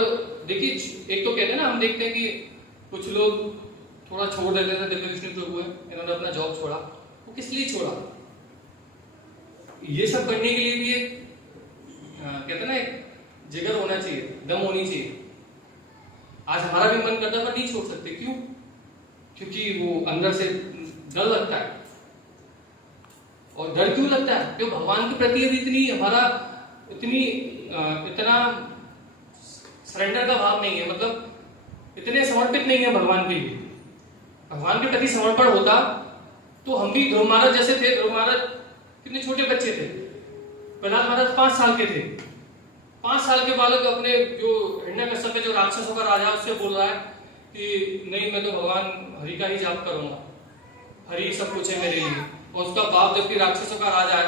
देखिए एक तो कहते हैं ना, हम देखते हैं कि कुछ लोग थोड़ा छोड़ देते थे, दिव्य विष्णु प्रभु है इन्होंने अपना जॉब छोड़ा, वो किस लिए छोड़ा? ये सब करने के लिए भी एक कहते हैं ना एक जिगर होना चाहिए, दम होनी चाहिए। आज हमारा भी मन करता है पर नहीं छोड़ सकते, क्यों? क्योंकि वो अंदर से डर लगता है। और डर क्यों लगता है? क्योंकि भगवान के प्रति अभी इतनी हमारा इतना सरेंडर का भाव नहीं है, मतलब इतने समर्पित नहीं है भगवान के लिए। भगवान के प्रति समर्पण होता तो हम भी ध्रुव महाराज जैसे थे। ध्रुव महाराज कितने छोटे बच्चे थे, प्रहलाद महाराज 5 साल के थे। 5 साल के बालक अपने जो हिरण्यकश्यप जो राक्षसों का राजा, उससे बोल रहा है कि नहीं मैं तो भगवान हरि का ही जाप करूंगा, हरि सब कुछ है मेरे लिए। और उसका बाप जबकि राक्षसों का राजा है।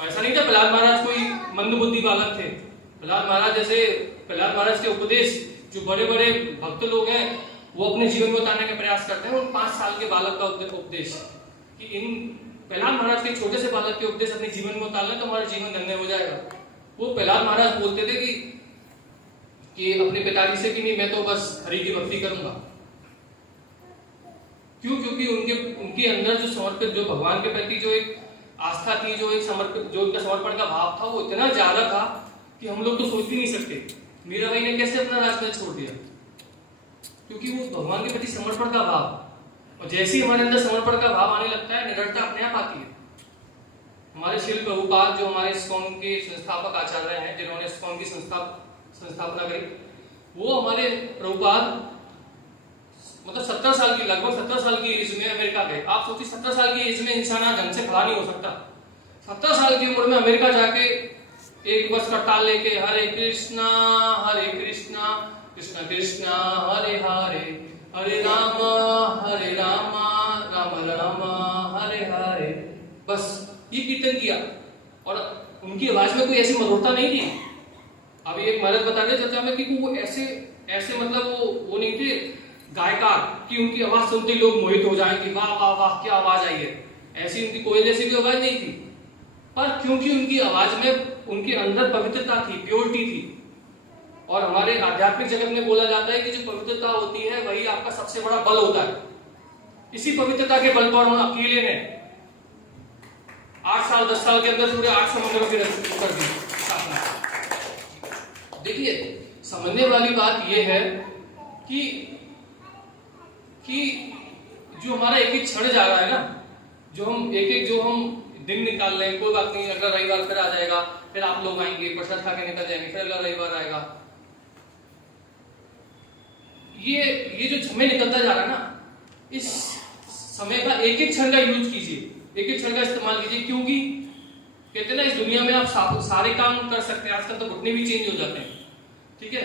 ऐसा नहीं था प्रहलाद महाराज कोई मंदबुद्धि बालक थे। प्रहलाद महाराज के उपदेश जो बड़े बड़े भक्त लोग हैं वो अपने जीवन में उतारने का प्रयास करते हैं। उन 5 साल के बालक का उपदेश कि इन प्रहलाद महाराज के छोटे से बालक के उपदेश अपने जीवन में उतार लें तो हमारा जीवन धन्य हो जाएगा। वो प्रहलाद महाराज बोलते थे कि अपने पिताजी से कि नहीं मैं तो बस हरि की भक्ति करूंगा। क्यों? क्योंकि उनके अंदर जो समर्पित, जो भगवान के प्रति जो एक आस्था थी, जो एक समर्पित, जो उनका समर्पण का भाव था, वो इतना ज्यादा था कि हम लोग तो सोच भी नहीं सकते मीरा भाई ने कैसे अपना राजमहल छोड़ दिया, क्योंकि वो भगवान के प्रति समर्पण का भाव। और जैसे ही हमारे अंदर समर्पण का भाव आने लगता है, निडरता अपने आप आती है। हमारे श्रील प्रभुपाद जो हमारे इस्कॉन के संस्थापक आचार्य हैं, जिन्होंने इस्कॉन की संस्थापना करी, वो हमारे प्रभुपाद मतलब 17 साल की, लगभग 17 साल की एज में अमेरिका गए। आप सोचिए 17 साल की एज में इंसान ढंग से खड़ा नहीं हो सकता। 17 साल की उम्र में अमेरिका जाके एक बस करताल लेके हरे कृष्णा कृष्ण कृष्ण हरे हरे, हरे राम राम राम हरे हरे, बस ये कीर्तन किया। और उनकी आवाज में कोई ऐसी मधुरता नहीं थी। अभी एक महाराज बता रहे चर्चा में कि वो ऐसे मतलब वो नहीं थे गायकार कि उनकी आवाज सुनते ही लोग मोहित हो जाएं कि वाह वाह वाह क्या आवाज आई है। ऐसी उनकी कोयल जैसी भी आवाज नहीं थी, पर क्योंकि उनकी आवाज में उनके अंदर पवित्रता थी, प्योरिटी थी। और हमारे आध्यात्मिक जगत में बोला जाता है कि जो पवित्रता होती है वही आपका सबसे बड़ा बल होता है। इसी पवित्रता के बल पर हम अकेले ने 8 साल 10 साल के अंदर पूरे 800 मंदिरों की रचना कर दी स्थापना। देखिए, समझने वाली बात यह है कि जो हमारा एक एक क्षण जा रहा है ना, जो हम दिन निकाल रहे हैं, कोई बात नहीं, अगला रविवार फिर आ जाएगा, फिर आप लोग आएंगे, प्रसाद खा के निकल जाएंगे, फिर अगला रविवार आएगा। ये जो समय निकलता जा रहा है ना, इस समय का एक एक क्षण का यूज कीजिए, एक एक क्षण का इस्तेमाल कीजिए। क्योंकि कहते हैं ना, इस दुनिया में आप सारे काम कर सकते हैं। आजकल तो घुटने भी चेंज हो जाते हैं, ठीक है,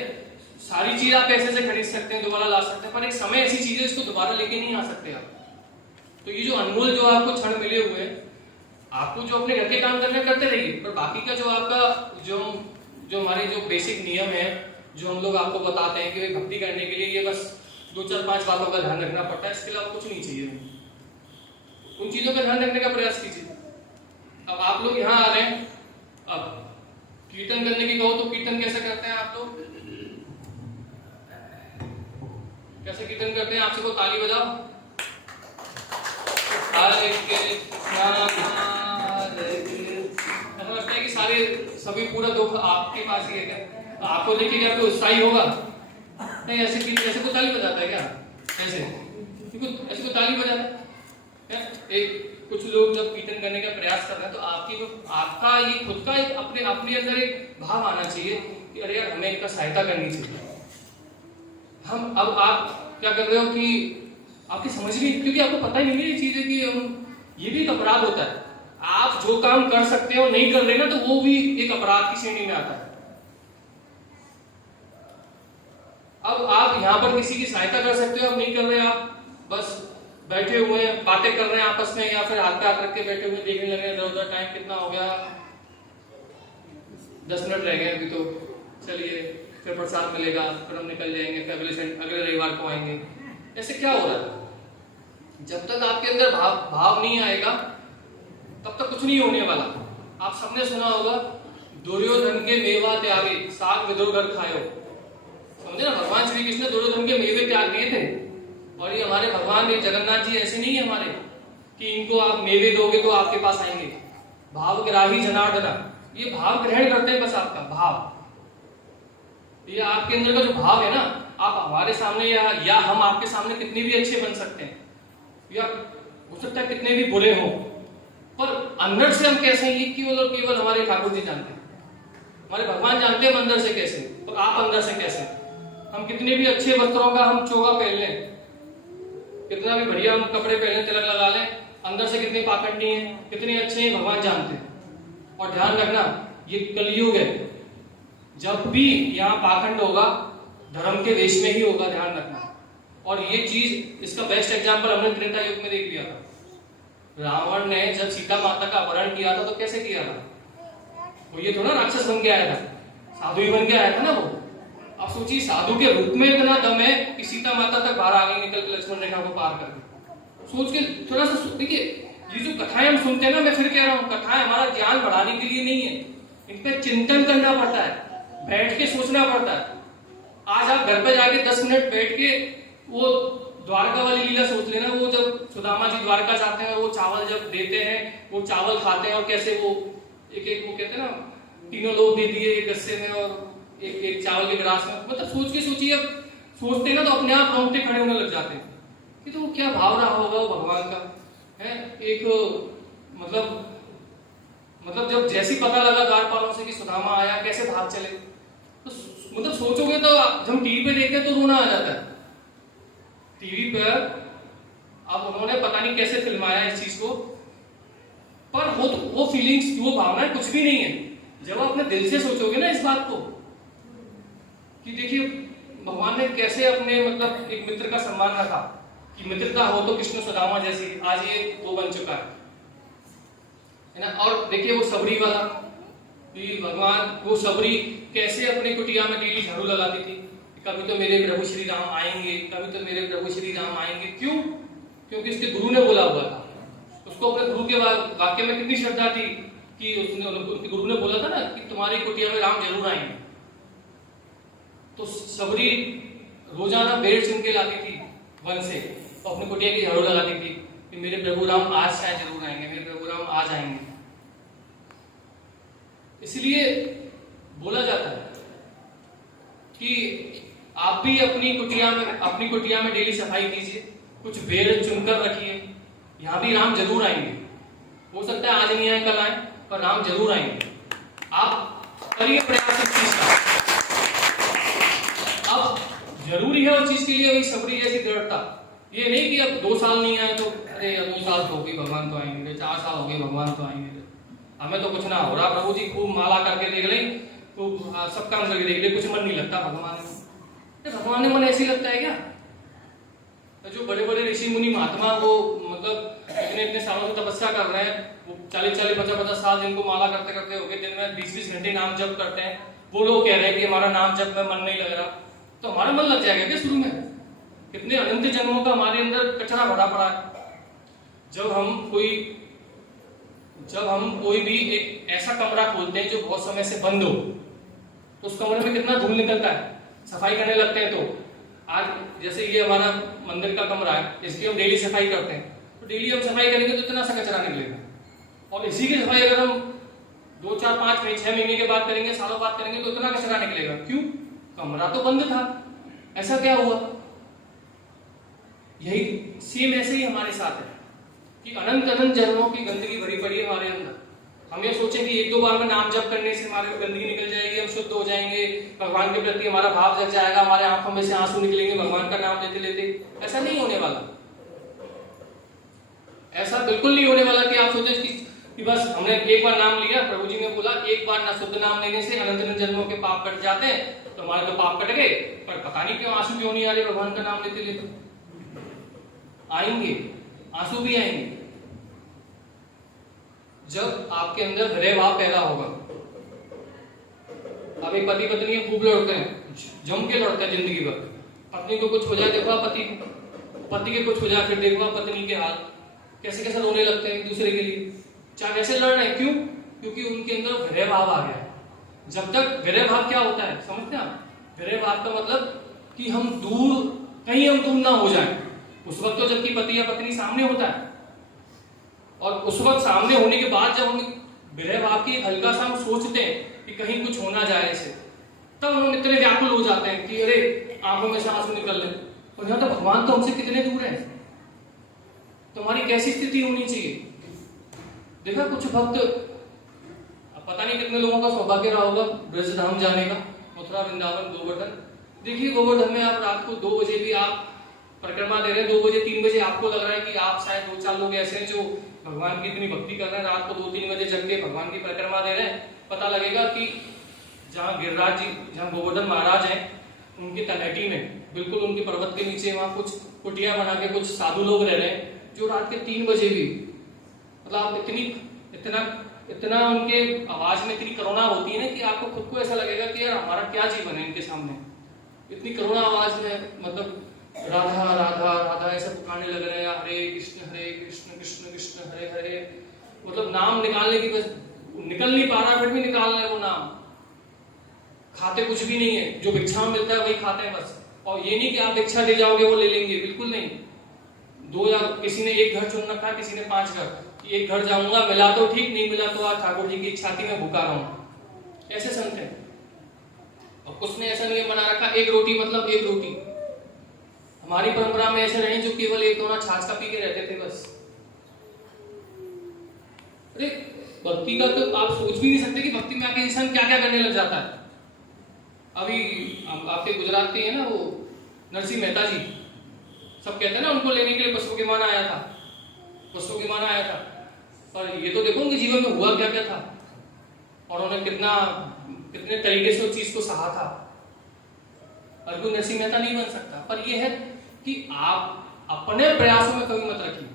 सारी चीज आप पैसे से खरीद सकते हैं, दोबारा ला सकते हैं, पर एक समय ऐसी चीज है इसको दोबारा लेके नहीं आ सकते आप। तो ये जो अनमोल जो आपको क्षण मिले हुए हैं, आपको जो अपने घर के काम करने करते रहिए, पर बाकी का जो आपका जो हमारे जो बेसिक नियम है, जो हम लोग आपको बताते हैं कि भक्ति करने के लिए ये बस 2-4-5 बातों का ध्यान रखना पड़ता है, इसके अलावा कुछ नहीं चाहिए। उन चीजों का ध्यान रखने का प्रयास कीजिए। अब आप लोग यहाँ आ रहे हैं, अब कीर्तन करने की कहो तो कीर्तन कैसे करते हैं आप लोग? कैसे कीर्तन करते हैं? आपसे को ताली बजाओ। ऐसा लगता है कि सभी पूरा दुख आपके पास ही है क्या? आपको देखिए क्या कोई उत्साही होगा? नहीं, ऐसे को ताली बजाता है क्या? ऐसे को ताली बजाता है क्या? कुछ लोग जब कीर्तन करने का प्रयास कर रहे हैं तो आपका ये खुद का अपने अंदर एक भाव आना चाहिए कि अरे यार, हमें इनका सहायता करनी चाहिए। अब आप क्या कर रहे हो कि आपकी समझ भी, क्योंकि आपको पता ही नहीं है ये चीज है कि ये भी एक अपराध होता है। आप जो काम कर सकते हो नहीं कर रहे ना, तो वो भी एक अपराध की श्रेणी में आता है। अब आप यहाँ पर किसी की सहायता कर सकते हो, आप नहीं कर रहे, आप बस बैठे हुए हैं, बातें कर रहे हैं आपस में, या फिर हाथ पे हाथ रख के बैठे हुए देखने लगे इधर उधर, टाइम कितना हो गया, 10 मिनट रह गए अभी तो, चलिए फिर प्रसाद मिलेगा, फिर हम निकल जाएंगे, फिर अगले रविवार को आएंगे। ऐसे क्या हो रहा है? जब तक आपके अंदर भाव नहीं आएगा तब तक कुछ नहीं होने वाला। आप सबने सुना होगा, दुर्योधन के मेवा त्यागे साग विदुर खायो। समझे ना, भगवान श्री कृष्ण दुर्योधन के मेवे त्याग दिए थे। और ये हमारे भगवान जगन्नाथ जी ऐसे नहीं है हमारे कि इनको आप मेवे दोगे तो आपके पास आएंगे। भाव ग्राही जनार्दना, ये भाव ग्रहण करते हैं, बस आपका भाव, ये आपके अंदर का जो भाव है ना, आप हमारे सामने या हम आपके सामने कितने भी अच्छे बन सकते हैं, या हो सकता है कितने भी बुरे हो, पर अंदर से हम कैसे हैं ये केवल हमारे ठाकुर जी जानते हैं, हमारे भगवान जानते हैं हम अंदर से कैसे, और आप अंदर से कैसे। हम कितने भी अच्छे वस्त्रों का हम चोगा पहन लें, कितना भी बढ़िया हम कपड़े पहन लें, तिलक लगा लें, अंदर से कितने पाखंडी हैं, कितने अच्छे हैं, भगवान जानते हैं। और ध्यान रखना, ये कलयुग है, जब भी यहाँ पाखंड होगा धर्म के देश में ही होगा, ध्यान रखना। और ये चीज, इसका बेस्ट एग्जांपल हमने त्रेता युग में देख लिया था। रावण ने जब सीता माता का अपहरण किया था तो कैसे किया था? वो ये थोड़ा राक्षस बन के आया था, साधु ही बन के आया था ना वो। अब सोचिए, साधु के रूप में इतना दम है कि सीता माता तक बाहर आ गई निकल के, लक्ष्मण रेखा को पार करके। सोच के थोड़ा सा देखिए, ये जो कथाएं हम सुनते हैं ना, मैं फिर कह रहा हूँ, कथाएं हमारा ज्ञान बढ़ाने के लिए नहीं है, इन पे चिंतन करना पड़ता है, बैठ के सोचना पड़ता है। आज आप घर पे जाके 10 मिनट बैठ के वो द्वारका वाली लीला सोच लेना, वो जब सुदामा जी द्वारका जाते हैं, वो चावल जब देते हैं, वो चावल खाते हैं, और कैसे वो एक वो कहते हैं ना, तीनों लोग दे दिए एक गस्से में और एक चावल के गिलास में। मतलब सोच के सोचिए, अब सोचते हैं ना तो अपने आप रोंगटे खड़े होने लग जाते हैं कि तो वो क्या भाव रहा होगा वो भगवान का है। एक मतलब जब जैसी पता लगा द्वारपालों से कि सुदामा आया, कैसे भाग चले, तो मतलब सोचोगे तो जब हम टीवी पे देखते हैं तो रोना आ जाता है। टीवी पर अब उन्होंने पता नहीं कैसे फिल्माया इस चीज को, पर वो फीलिंग्स, वो भावनाएं कुछ भी नहीं है जब आप अपने दिल से सोचोगे ना इस बात को, कि देखिए भगवान ने कैसे अपने मतलब एक मित्र का सम्मान रखा, कि मित्रता हो तो कृष्ण सुदामा जैसी, आज ये वो बन चुका है ना। और देखिए वो सबरी वाला, कि भगवान वो सबरी कैसे अपने कुटिया में डेली झाड़ू लगाती थी, कभी तो मेरे प्रभु श्री राम आएंगे, कभी तो मेरे प्रभु श्री राम आएंगे। क्यों? क्योंकि उसके गुरु ने बोला हुआ था। उसको अपने गुरु के वाक्य में कितनी श्रद्धा थी कि उसके गुरु ने बोला था ना कि तुम्हारी कुटिया में राम जरूर आएंगे। तो सबरी रोजाना भेड़ चुन के लाती थी वन से, तो अपनी कुटिया की झाड़ू लगाती थी कि मेरे प्रभु राम आज शायद जरूर आएंगे, मेरे प्रभु राम आज आएंगे। इसलिए बोला जाता है कि आप भी अपनी कुटिया में डेली सफाई कीजिए, कुछ भेड़ चुनकर रखिए, यहां भी राम जरूर आएंगे। हो सकता है आज नहीं आए, कल आए, पर राम जरूर आएंगे। आप करिए प्रयास इस चीज का। अब जरूरी है उस चीज के लिए वही सबरी जैसी दृढ़ता। ये नहीं कि अब 2 साल नहीं आए तो अरे 2 साल तो हो गई भगवान तो आएंगे, 4 साल हो गए भगवान तो आएंगे, हमें तो कुछ ना हो रहा, प्रभु जी खूब माला करके देख ले, खूब सब काम करके देख ले, कुछ मन नहीं लगता भगवान में। भगवान में मन ऐसे लगता है क्या? तो जो बड़े बड़े ऋषि मुनि महात्मा वो मतलब इतने सालों से तपस्या कर रहे हैं, वो 40-40, 50-50 साल जिनको माला करते करते हो गए, दिन में 20-20 घंटे नाम जप करते हैं, वो लोग कह रहे हैं कि हमारा नाम जप में मन नहीं लग रहा। तो हमारा मन लग जाएगा क्या शुरू में? कितने अनंत जन्मों का हमारे अंदर कचरा भरा पड़ा है। जब हम कोई भी एक ऐसा कमरा खोलते हैं जो बहुत समय से बंद हो, तो उस कमरे में कितना धूल निकलता है, सफाई करने लगते हैं। तो आज जैसे ये हमारा मंदिर का कमरा है, इसकी हम डेली सफाई करते हैं, तो डेली हम सफाई करेंगे तो इतना सा कचरा निकलेगा। और इसी की सफाई अगर हम 2, 4, 5 महीने, 6 महीने के बाद करेंगे, सालों बाद करेंगे, तो इतना कचरा निकलेगा। क्यों? कमरा तो बंद था। ऐसा क्या हुआ? यही सेम ऐसे ही हमारे साथ है कि अनंत जन्मों की गंदगी भरी पड़ी है हमारे अंदर। हम ये सोचें कि 1-2 बार में नाम जप करने से हमारी गंदगी निकल जाएगी, हम शुद्ध हो जाएंगे, भगवान के प्रति हमारा भाव जग जाएगा, हमारे आंखों में से आंसू निकलेंगे भगवान का नाम लेते लेते। ऐसा नहीं होने वाला। ऐसा बिल्कुल नहीं होने वाला कि आप सोचें कि बस हमने एक बार नाम लिया, प्रभु जी ने बोला एक बार ना शुद्ध नाम लेने से अनंत जन्मों के पाप कट जाते हैं, तो हमारे तो पाप कट गए, पर पता नहीं क्यों आंसू क्यों नहीं आ रहे भगवान का नाम लेते लेते। आएंगे, आंसू भी आएंगे जब आपके अंदर हृदय भाव पैदा होगा। अब एक पति पत्नी खूब लड़ते हैं, जम के लड़ते हैं जिंदगी भर। पत्नी को कुछ हो जाए देखो पति के कुछ हो जाए फिर देखो पत्नी के हाल कैसे कैसे रोने लगते हैं एक दूसरे के लिए, चाहे वैसे लड़ रहे हैं। क्यों? क्योंकि उनके अंदर हृदय भाव आ गया है। जब तक हृदय भाव क्या होता है समझते हैं आप? हृदय भाव का मतलब कि हम दूर ना हो जाए। उस वक्त तो जबकि पति या पत्नी सामने होता है, और उस वक्त सामने होने के बाद जब हम हृदय भाव की हल्का सा हम सोचते हैं कि कहीं कुछ होना जाए ऐसे, तब हम इतने व्याकुल हो जाते हैं कि अरे आंखों में से आंसू निकल रहे। और यहाँ तो भगवान तो हमसे कितने दूर है, तो हमारी कैसी स्थिति होनी चाहिए? देखा कुछ भक्त, पता नहीं कितने लोगों का सौभाग्य रहा होगा ब्रज धाम जाने का, मथुरा, वृंदावन, गोवर्धन। देखिए गोवर्धन में आप रात को 2 बजे भी आप परिक्रमा दे रहे हैं, 2 बजे 3 बजे आपको लग रहा है कि आप शायद 2-4 लोग ऐसे हैं जो भगवान की इतनी भक्ति कर रहे हैं, रात को 2-3 बजे जग के भगवान की परिक्रमा दे रहे हैं। पता लगेगा कि जहाँ गिरिराज जी, जहाँ गोवर्धन महाराज हैं, उनकी तलहटी में बिल्कुल उनके पर्वत के नीचे वहां कुछ कुटिया बना के कुछ साधु लोग रह रहे हैं जो रात के 3 बजे भी, मतलब आप इतना उनके आवाज में इतनी करुणा होती है ना कि आपको खुद को ऐसा लगेगा कि यार हमारा क्या जीवन है इनके सामने। इतनी करुणा आवाज में, मतलब राधा राधा राधा ऐसे पुकारने लग रहे हैं, हरे कृष्ण कृष्ण कृष्ण हरे हरे, मतलब नाम निकालने की बस निकल नहीं पा रहा, फिर भी निकाल रहे वो नाम। खाते कुछ भी नहीं है, जो भिक्षा में मिलता है वही खाते हैं बस। और ये नहीं कि आप भिक्षा दे जाओगे वो ले लेंगे, बिल्कुल नहीं। 2 या किसी ने 1 घर चुन रखा, किसी ने 5 घर, एक घर जाऊंगा, मिला तो ठीक, नहीं मिला तो आज ठाकुर जी की छाती में भूखा रहूं, ऐसे संत हैं। और उसने ऐसा नियम बना रखा 1 रोटी मतलब 1 रोटी। हमारी परंपरा में ऐसे रहे जो केवल 1 दोना छाछ का पी के रहते थे बस। अरे भक्ति का तो आप सोच भी नहीं सकते कि भक्ति में आके इंसान क्या क्या करने लग जाता है। अभी आपके गुजरात के है ना वो नरसिंह मेहता जी, सब कहते हैं ना उनको लेने के लिए पशु विमान आया था, और ये तो देखो उनके जीवन में हुआ क्या क्या था, और उन्होंने कितने तरीके से उस चीज को सहा था। और कोई नरसिंह मेहता नहीं बन सकता। पर यह है कि आप अपने प्रयासों में कभी मत रखिए।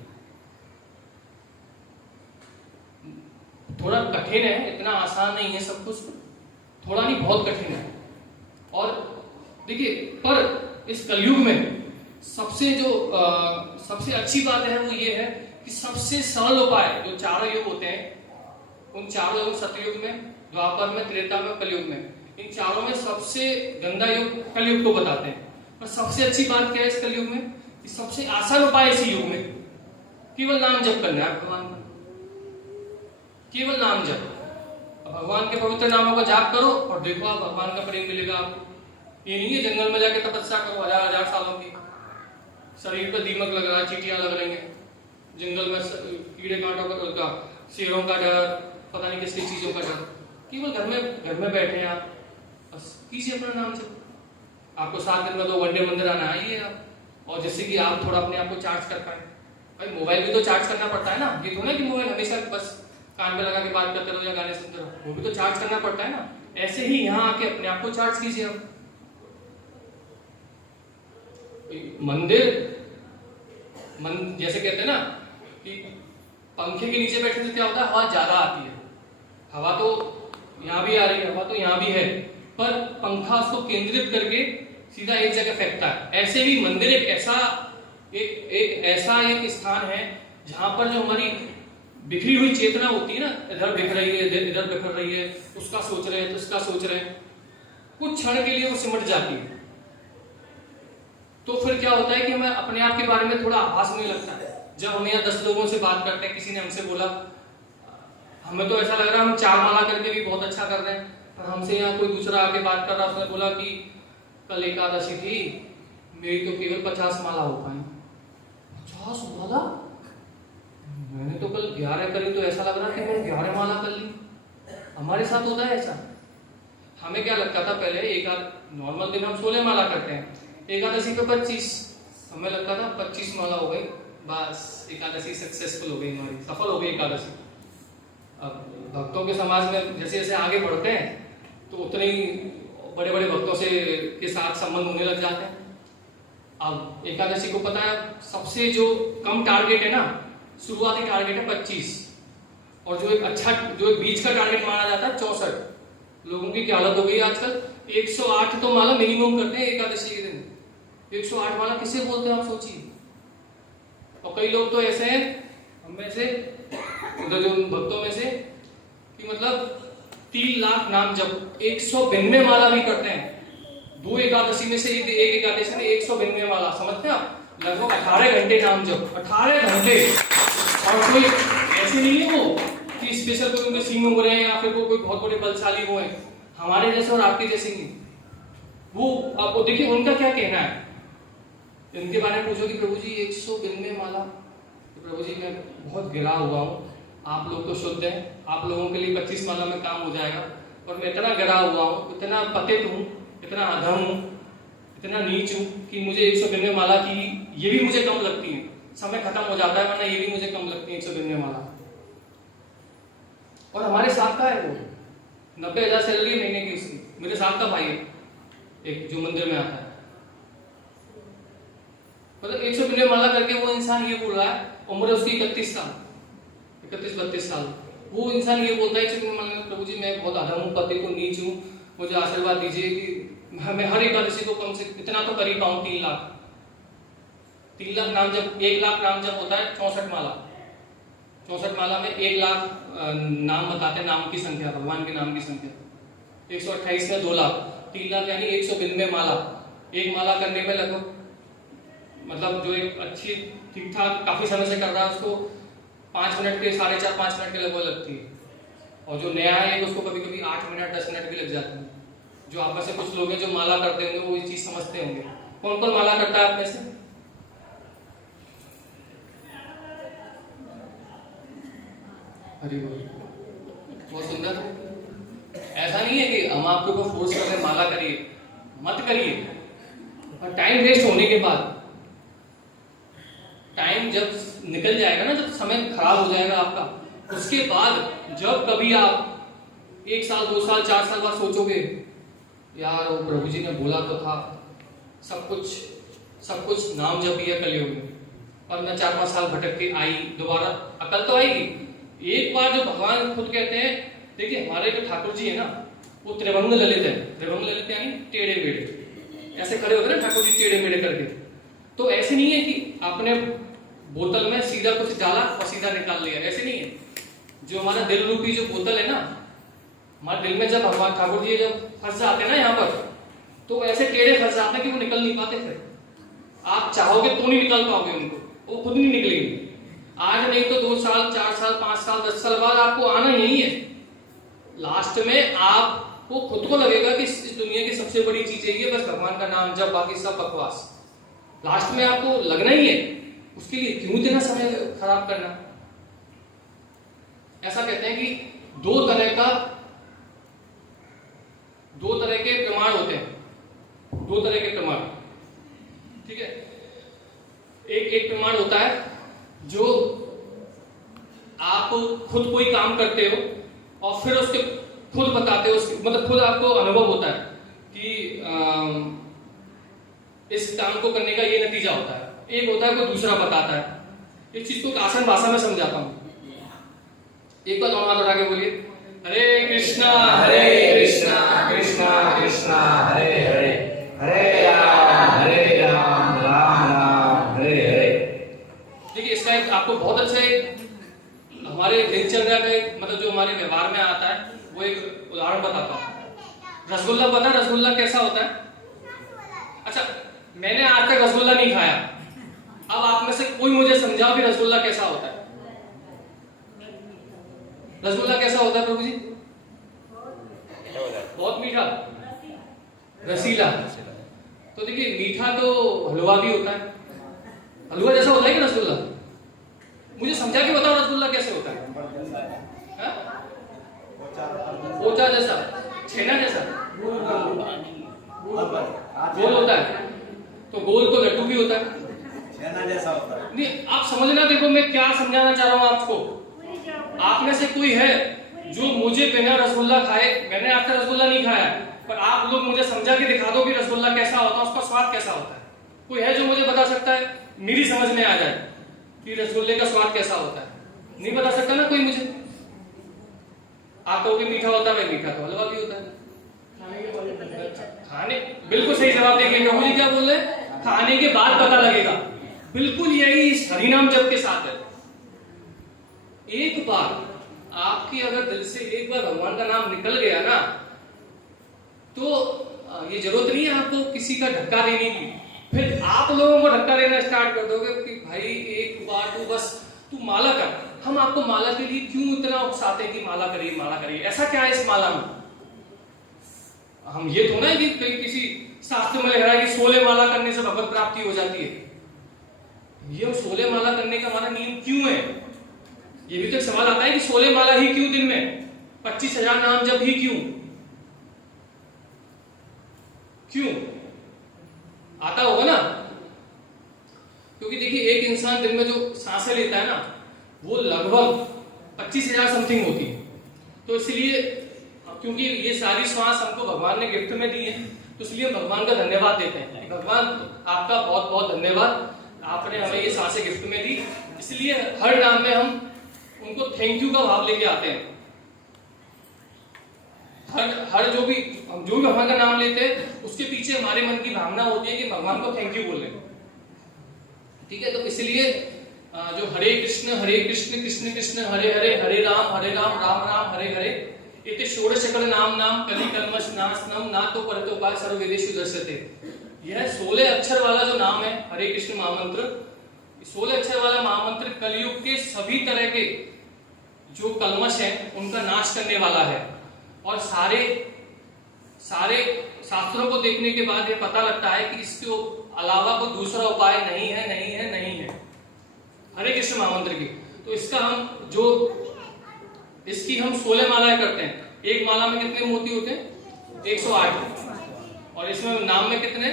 थोड़ा कठिन है, इतना आसान नहीं है सब कुछ, थोड़ा नहीं बहुत कठिन है। और देखिए, पर इस कलयुग में सबसे अच्छी बात है वो ये है कि सबसे सरल उपाय जो चारों युग होते हैं, उन चारों युग, सतयुग में, द्वापर में, त्रेता में, कलयुग में, इन चारों में सबसे गंदा युग कलयुग को बताते हैं। पर सबसे अच्छी बात क्या है इस कलयुग में, कि सबसे आसान उपाय इसी युग में केवल नाम जप करना है भगवान का, केवल नाम जप। भगवान के पवित्र नामों का जाप करो और देखो आप भगवान का प्रेम मिलेगा आपको। ये नहीं है जंगल में जाके तपस्या करो 1000 सालों की, शरीर पर दीमक लग रहा है, चींटियां लग रही हैं, जंगल में कीड़े कांटों का, शेरों का डर, पता नहीं किस किस चीजों का डर। केवल घर में बैठे हैं आप, बस कीजिए अपना नाम जप। आपको 7 दिन में 2 घंटे मंदिर आना आइए आप, और जिससे कि आप थोड़ा अपने आप को चार्ज कर पाए। भाई मोबाइल भी तो चार्ज करना पड़ता है ना, ये तो ना कि मोबाइल हमेशा बस कान पे लगा के बात करते रहो या गाने सुनते रहो, वो भी तो चार्ज करना पड़ता है ना। ऐसे ही यहाँ आके अपने आप को चार्ज कीजिए आप। जैसे कहते हैं ना कि पंखे के नीचे बैठने से क्या होता है, हवा ज्यादा आती है। हवा तो यहाँ भी आ रही है, हवा तो यहाँ भी है, पर पंखा उसको केंद्रित करके सीधा एक जगह फेंकता है। ऐसे ही मंदिर एक ऐसा एक स्थान है जहां पर जो हमारी बिखरी हुई चेतना होती है ना, इधर बिखर रही है, इधर बिखर रही है, उसका सोच रहे हैं तो उसका सोच रहे हैं, कुछ क्षण के लिए वो सिमट जाती है। तो फिर क्या होता है कि हमें अपने आप के बारे में थोड़ा आभास होने लगता है। जब हम यहाँ 10 लोगों से बात करते हैं, किसी ने हमसे बोला, हमें तो ऐसा लग रहा है हम 4 माला करके भी बहुत अच्छा कर रहे हैं, पर हमसे यहाँ कोई दूसरा आके बात कर रहा, उसने बोला कि कल एकादशी थी, मेरी तो केवल 50 माला हो पाई। 50 माला? मैंने तो कल 11 करी, तो ऐसा लग रहा कि मैंने 11 माला कर ली। हमारे साथ होता है ऐसा। हमें क्या लगता था पहले, नॉर्मल दिन हम 16 माला करते हैं, एकादशी पे 25, हमें लगता था 25 माला हो गई, बस एकादशी सक्सेसफुल हो गई, हमारी सफल हो गई एकादशी। अब भक्तों के समाज में जैसे जैसे आगे बढ़ते हैं तो उतने ही बड़े बड़े भक्तों से के साथ संबंध होने लग जाते हैं। अब एकादशी को पता है सबसे जो कम टारगेट है ना, शुरुआती टारगेट है 25, और जो एक बीच का टारगेट माना जाता है 64। लोगों की क्या हालत हो गई आजकल, 108 तो माला मिनिमम करते हैं एकादशी के दिन। 108 माला किसे बोलते हैं आप सोचिए। और कई लोग तो ऐसे हैं हम में से, उधर जो भक्तों में से, कि मतलब 3 लाख नाम जब 192 माला भी करते हैं। 2 एकादशी में से एक एकादशी में 192 माला, समझते हैं आप, लगभग 18 घंटे नाम जब, 18 घंटे। और कोई ऐसे नहीं है वो कि स्पेशल कोई उनके सिंह हो रहे हैं या फिर वो कोई बहुत बड़े बलशाली वो हैं, हमारे जैसे और आपके जैसे नहीं। वो आपको देखिए उनका क्या कहना है, इनके बारे में पूछो कि प्रभु जी 192 माला, तो प्रभु जी मैं बहुत गिरा हुआ हूँ, आप लोग तो शुद्ध हैं, आप लोगों के लिए 25 माला में काम हो जाएगा, और मैं इतना गिरा हुआ हूँ, इतना पतित हूँ, इतना अधम हूँ, इतना नीच हूँ कि मुझे 192 माला की ये भी मुझे कम लगती है। समय खत्म हो जाता है वरना ये भी मुझे कम लगती है 192 माला। और हमारे साथ का है वो, 90,000 सैलरी महीने की उसकी, मेरे साथ का भाई है एक जो मंदिर में आता है। मतलब 192 माला करके वो इंसान ये बोल रहा है, उम्र उसकी 31 साल, 31-32 साल, वो इंसान ये बोलता है 192 माला, प्रभु जी मैं बहुत अधम हूँ, पति को नीच हूँ, मुझे आशीर्वाद दीजिए कि मैं हर एकादशी को कम से इतना तो कर ही पाऊँ। 3 लाख नाम जब, 1 लाख नाम जब होता है 64 माला, 64 माला में 1 लाख नाम बताते हैं, नाम की संख्या, भगवान के नाम की संख्या। 128 में 2 लाख, 3 लाख यानी 192 माला। एक माला करने में लगभग, मतलब जो एक अच्छी ठीक ठाक काफी समय से कर रहा है उसको 5 मिनट के, 4.5-5 मिनट के लगभग लगती है, और जो नया है उसको कभी कभी 8 मिनट 10 मिनट भी लग जाते हैं। जो आप में से कुछ लोग हैं जो माला करते होंगे वो ये चीज समझते होंगे। कौन कौन माला करता है आप में से? अरे बहुत सुंदर। ऐसा नहीं है कि हम आपके ऊपर फोर्स कर रहे हैं माला करिए, मत करिए, और टाइम वेस्ट होने के बाद, टाइम जब निकल जाएगा ना, जब समय खराब हो जाएगा आपका, उसके बाद जब कभी आप 1 साल 2 साल 4 साल बाद सोचोगे यार वो प्रभु जी ने बोला तो था, सब कुछ नाम जप है कलयुग में, और मैं 4-5 साल भटक के आई, दोबारा अकल तो आएगी। एक बार जो भगवान खुद कहते हैं, देखिए हमारे जो ठाकुर जी है ना, वो त्रिभंग ललित है। त्रिभंग ललित यानी टेढ़े मेढ़े, ऐसे खड़े होते ना ठाकुर जी टेढ़े मेढ़े करके। तो ऐसे नहीं है कि आपने बोतल में सीधा कुछ डाला और सीधा निकाल लिया, ऐसे नहीं है। जो हमारा दिल रूपी जो बोतल है ना, हमारे दिल में जब भगवान ठाकुर जी जब फंस जाते हैं ना यहाँ पर, तो ऐसे टेढ़े फंस जाते हैं कि वो निकल नहीं पाते। फिर आप चाहोगे तो नहीं निकाल पाओगे उनको, वो खुद नहीं निकलेंगे। आज नहीं तो 2 साल 4 साल 5 साल 10 साल बाद आपको आना यही है। लास्ट में आपको खुद को लगेगा कि इस दुनिया की सबसे बड़ी चीज है ये, बस भगवान का नाम जब, बाकी सब बकवास। लास्ट में आपको लगना ही है, उसके लिए क्यों इतना समय खराब करना। ऐसा कहते हैं कि दो तरह के प्रमाण होते हैं, 2 तरह के प्रमाण, ठीक है। एक प्रमाण होता है जो आप खुद कोई काम करते हो और फिर उसके खुद बताते हो, मतलब खुद आपको अनुभव होता है कि इस काम को करने का ये नतीजा होता है। एक होता है कोई दूसरा बताता है। इस चीज को आसान भाषा में समझाता हूं। एक बार दोनों हाथ उठा के बोलिए, हरे कृष्णा कृष्णा कृष्णा हरे हरे, हरे राम राम राम हरे हरे। देखिए इसका एक आपको बहुत अच्छा एक हमारे दिनचर्या में, मतलब जो हमारे व्यवहार में आता है, वो एक उदाहरण बताता हूँ। रसगुल्ला पता है रसगुल्ला कैसा होता है? अच्छा, मैंने आज तक रसगुल्ला नहीं खाया। अब आप में से कोई मुझे समझाओ कि रसगुल्ला कैसा होता है। रसगुल्ला कैसा होता है प्रभु जी? बहुत मीठा, रसीला। तो देखिए मीठा तो हलवा भी होता है, हलवा जैसा होता है कि रसगुल्ला? मुझे समझा के बताओ रसगुल्ला कैसे होता है? पोचा जैसा, छेना जैसा गोल होता है। तो गोल तो लड्डू भी होता है, छेना जैसा होता है। नहीं आप समझना, देखो मैं क्या समझाना चाह रहा हूं आपको। आप में से कोई है जो मुझे बिना रसगुल्ला खाए, मैंने आज तक रसगुल्ला नहीं खाया, पर आप लोग मुझे समझा के दिखा दो कि रसगुल्ला कैसा होता है, उसका स्वाद कैसा होता है। कोई है जो मुझे बता सकता है, मेरी समझ में आ जाए कि रसगुल्ले का स्वाद कैसा होता है? नहीं बता सकता ना कोई मुझे। आप कहोगे मीठा होता है, मीठा तो हलवा भी होता है। खाने, बिल्कुल सही जवाब देंगे। प्रभु जी क्या बोल रहे हैं? खाने के बाद पता लगेगा। बिल्कुल यही इस हरिनाम जप के साथ है। एक बार आपकी अगर दिल से एक बार भगवान का नाम निकल गया ना, तो ये जरूरत नहीं है आपको किसी का धक्का देने की। फिर आप लोगों को धक्का देना स्टार्ट कर दोगे कि भाई एक बार तू माला कर। हम आपको माला के लिए क्यों इतना उकसाते हैं कि माला करिए माला करिए? ऐसा क्या है इस माला में? हम ये तो ना कि किसी शास्त्र में लिख रहा है कि 16 माला करने से भगवत प्राप्ति हो जाती है। ये 16 माला करने का हमारा नियम क्यों है? ये भी तो सवाल आता है कि 16 माला ही क्यों दिन में? 25,000 नाम जब ही क्यों आता होगा ना? क्योंकि देखिए एक इंसान दिन में जो सांसें लेता है ना, वो लगभग 25,000 समथिंग होती है। तो इसलिए क्योंकि ये सारी श्वास हमको भगवान ने गिफ्ट में दी है, तो इसलिए हम भगवान का धन्यवाद देते हैं। भगवान आपका बहुत बहुत धन्यवाद, आपने हमें ये सांसें गिफ्ट में दी। इसलिए हर नाम में हम उनको थैंक यू का भाव लेके आते हैं। हर जो भी भगवान का नाम लेते हैं, उसके पीछे हमारे मन की भावना होती है कि भगवान को थैंक यू बोल रहे। ठीक है, तो इसलिए जो हरे कृष्ण कृष्ण कृष्ण हरे हरे, हरे राम राम राम हरे हरे, इति षोडशकल नाम कलि कल्मष नाशनम ना तो परतो उपाय सर्ववेदेषु दर्शते। यह 16 अक्षर वाला जो नाम है हरे कृष्ण महामंत्र, 16 अक्षर वाला महामंत्र कलयुग के सभी तरह के जो कल्मश है उनका नाश करने वाला है। और सारे शास्त्रों को देखने के बाद ये पता लगता है कि इसके अलावा कोई दूसरा उपाय नहीं है हरे कृष्ण महामंत्र की। तो इसकी हम 16 मालाएं करते हैं। एक माला में कितने मोती होते हैं? 108। और इसमें नाम में कितने?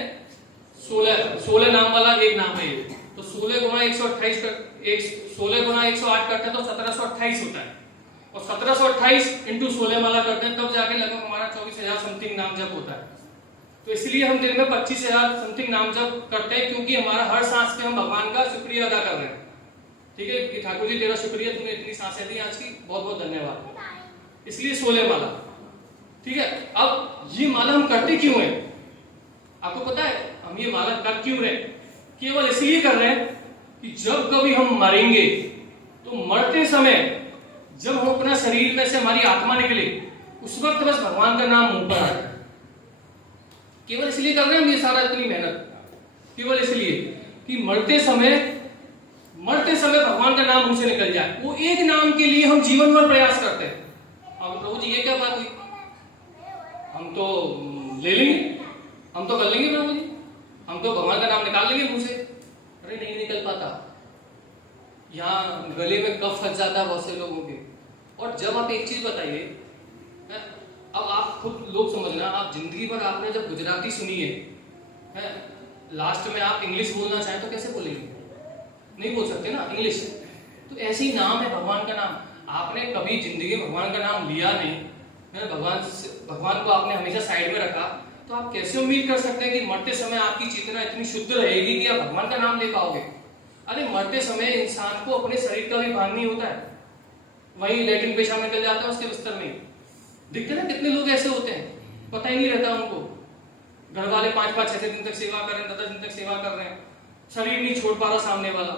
16 नाम वाला एक नाम है ये। तो 16 गुणा 128 16 गुणा 108 करते हैं तो 1728 होता है। और 1728 इंटू 16 माला करते हैं, तब जाके लगभग हमारा 24,000 समथिंग नाम जप होता है। तो इसलिए हम दिन में 25,000 समथिंग नाम जप करते हैं, क्योंकि हमारा हर सांस पे हम भगवान का शुक्रिया अदा कर रहे हैं। ठीक है कि ठाकुर जी तेरा शुक्रिया, तुमने इतनी सांसें दी आज की, बहुत बहुत धन्यवाद। इसलिए 16 माला। ठीक है, अब ये माला हम करते क्यों हैं? आपको पता है हम ये माला कर क्यों रहे? केवल इसलिए कर रहे हैं कि जब कभी हम मरेंगे तो मरते समय जब हम अपना शरीर में से हमारी आत्मा निकले उस वक्त बस भगवान का नाम मुंह पर आए। केवल इसलिए कर रहे हैं हम ये सारा इतनी मेहनत, केवल इसलिए कि मरते समय भगवान का नाम मुंह से निकल जाए। वो एक नाम के लिए हम जीवन भर प्रयास करते हैं। अब प्रभु जी ये क्या बात हुई, हम तो ले लेंगे, हम तो कर लेंगे प्रभु जी, हम तो भगवान का नाम निकाल लेंगे मुंह से। अरे नहीं निकल पाता, यहाँ गले में कफ फंस जाता है बहुत से लोगों के। और जब आप एक चीज बताइए, अब आप खुद लोग समझना, आप जिंदगी भर आपने जब गुजराती सुनी है, लास्ट में आप इंग्लिश बोलना चाहें तो कैसे बोलेंगे? नहीं बोल सकते ना इंग्लिश। तो ऐसे ही नाम है भगवान का नाम। आपने कभी जिंदगी में भगवान का नाम लिया नहीं है, भगवान को आपने हमेशा साइड में रखा, तो आप कैसे उम्मीद कर सकते हैं कि मरते समय आपकी चेतना इतनी शुद्ध रहेगी कि आप भगवान का नाम ले पाओगे? अरे मरते समय इंसान को अपने शरीर का भी भान नहीं होता है, वही लैट्रिन पेशाब निकल जाता है उसके बिस्तर में। दिखते ना कितने लोग ऐसे होते हैं, पता ही नहीं रहता उनको। घर वाले 5-5, 6 दिन तक सेवा कर रहे हैं, 10 दिन तक सेवा कर रहे हैं, शरीर नहीं छोड़ पा रहा सामने वाला।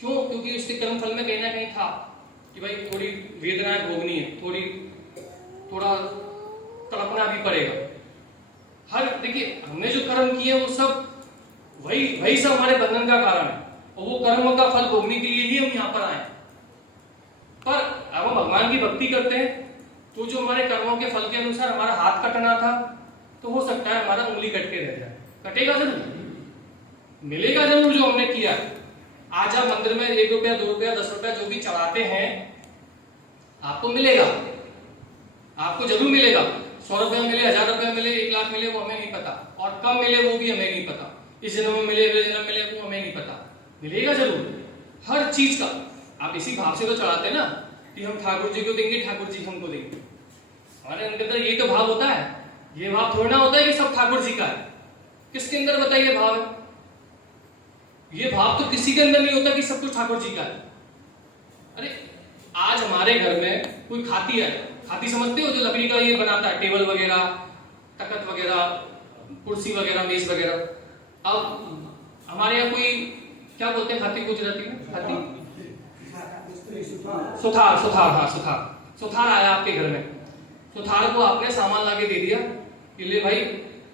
क्यों? क्योंकि उसके कर्म फल में कहीं ना कहीं था कि भाई थोड़ी वेदनाएं भोगनी है, थोड़ा तड़पना भी पड़ेगा। हर देखिए हमने जो कर्म किए वो सब वही सब हमारे बंधन का कारण है, और वो कर्म का फल भोगने के लिए ही हम यहाँ पर आए। पर अब हम भगवान की भक्ति करते हैं तो जो हमारे कर्मों के फल के अनुसार हमारा हाथ कटना था, तो हो सकता है हमारा उंगली कट के रह जाए। कटेगा जरूर, मिलेगा जरूर जो हमने किया। आज आप मंदिर में 1 रुपया, 2 रुपया, 10 रुपया जो भी चढ़ाते हैं, आपको मिलेगा, आपको जरूर मिलेगा। 100 रुपया मिले, 1000 रुपया मिले, 1 लाख मिले, वो हमें नहीं पता, और कम मिले वो भी हमें नहीं पता। इस जन्म में मिले, अगले जन्म मिले, वो हमें नहीं पता। मिलेगा जरूर हर चीज का। आप इसी भाव से तो चढ़ाते ना कि हम ठाकुर जी को देंगे, ठाकुर जी हमको देंगे। हमारे अंदर यही तो भाव होता है। ये भाव थोड़ा ना होता है कि सब ठाकुर जी का है। किसके अंदर बताइए भाव है? ये भाव तो किसी के अंदर नहीं होता कि सब कुछ ठाकुर जी का है। अरे आज हमारे घर में कोई खाती है, खाती समझते हो, जो लकड़ी का ये बनाता है, टेबल वगैरह, तखत वगैरह, कुर्सी वगैरह, मेज वगैरह। अब हमारे यहाँ कोई क्या बोलते हैं खाती गुजराती में? खाती सुथार, हाँ सुथार आया आपके घर में। सुथार को आपने सामान लाके दे दिया कि ले भाई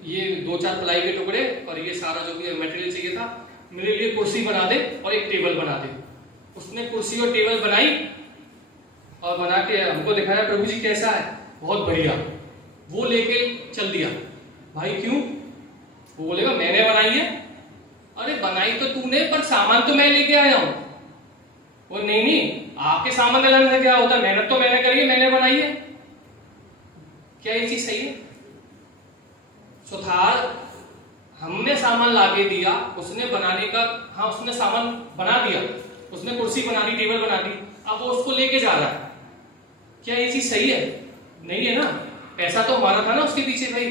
ये 2-4 प्लाई के टुकड़े और ये सारा जो भी मटेरियल चाहिए था, मेरे लिए कुर्सी बना दे और एक टेबल बना दे। उसने कुर्सी और टेबल बनाई और बना के हमको दिखाया, प्रभु जी कैसा है? बहुत बढ़िया। वो लेके चल दिया। भाई क्यों? वो बोलेगा मैंने बनाई है। अरे बनाई तो तूने, पर सामान तो मैं लेके आया हूं। वो नहीं, आपके सामान लाने से क्या होता है? मेहनत तो मैंने करी है, मैंने बनाई है। क्या ये चीज सही है? सुथार हमने सामान लाके दिया, उसने बनाने का, हाँ उसने सामान बना दिया, उसने कुर्सी बना दी, टेबल बना दी, अब वो उसको लेके जा रहा है। क्या ये चीज सही है? नहीं है ना। पैसा तो हमारा था ना उसके पीछे भाई।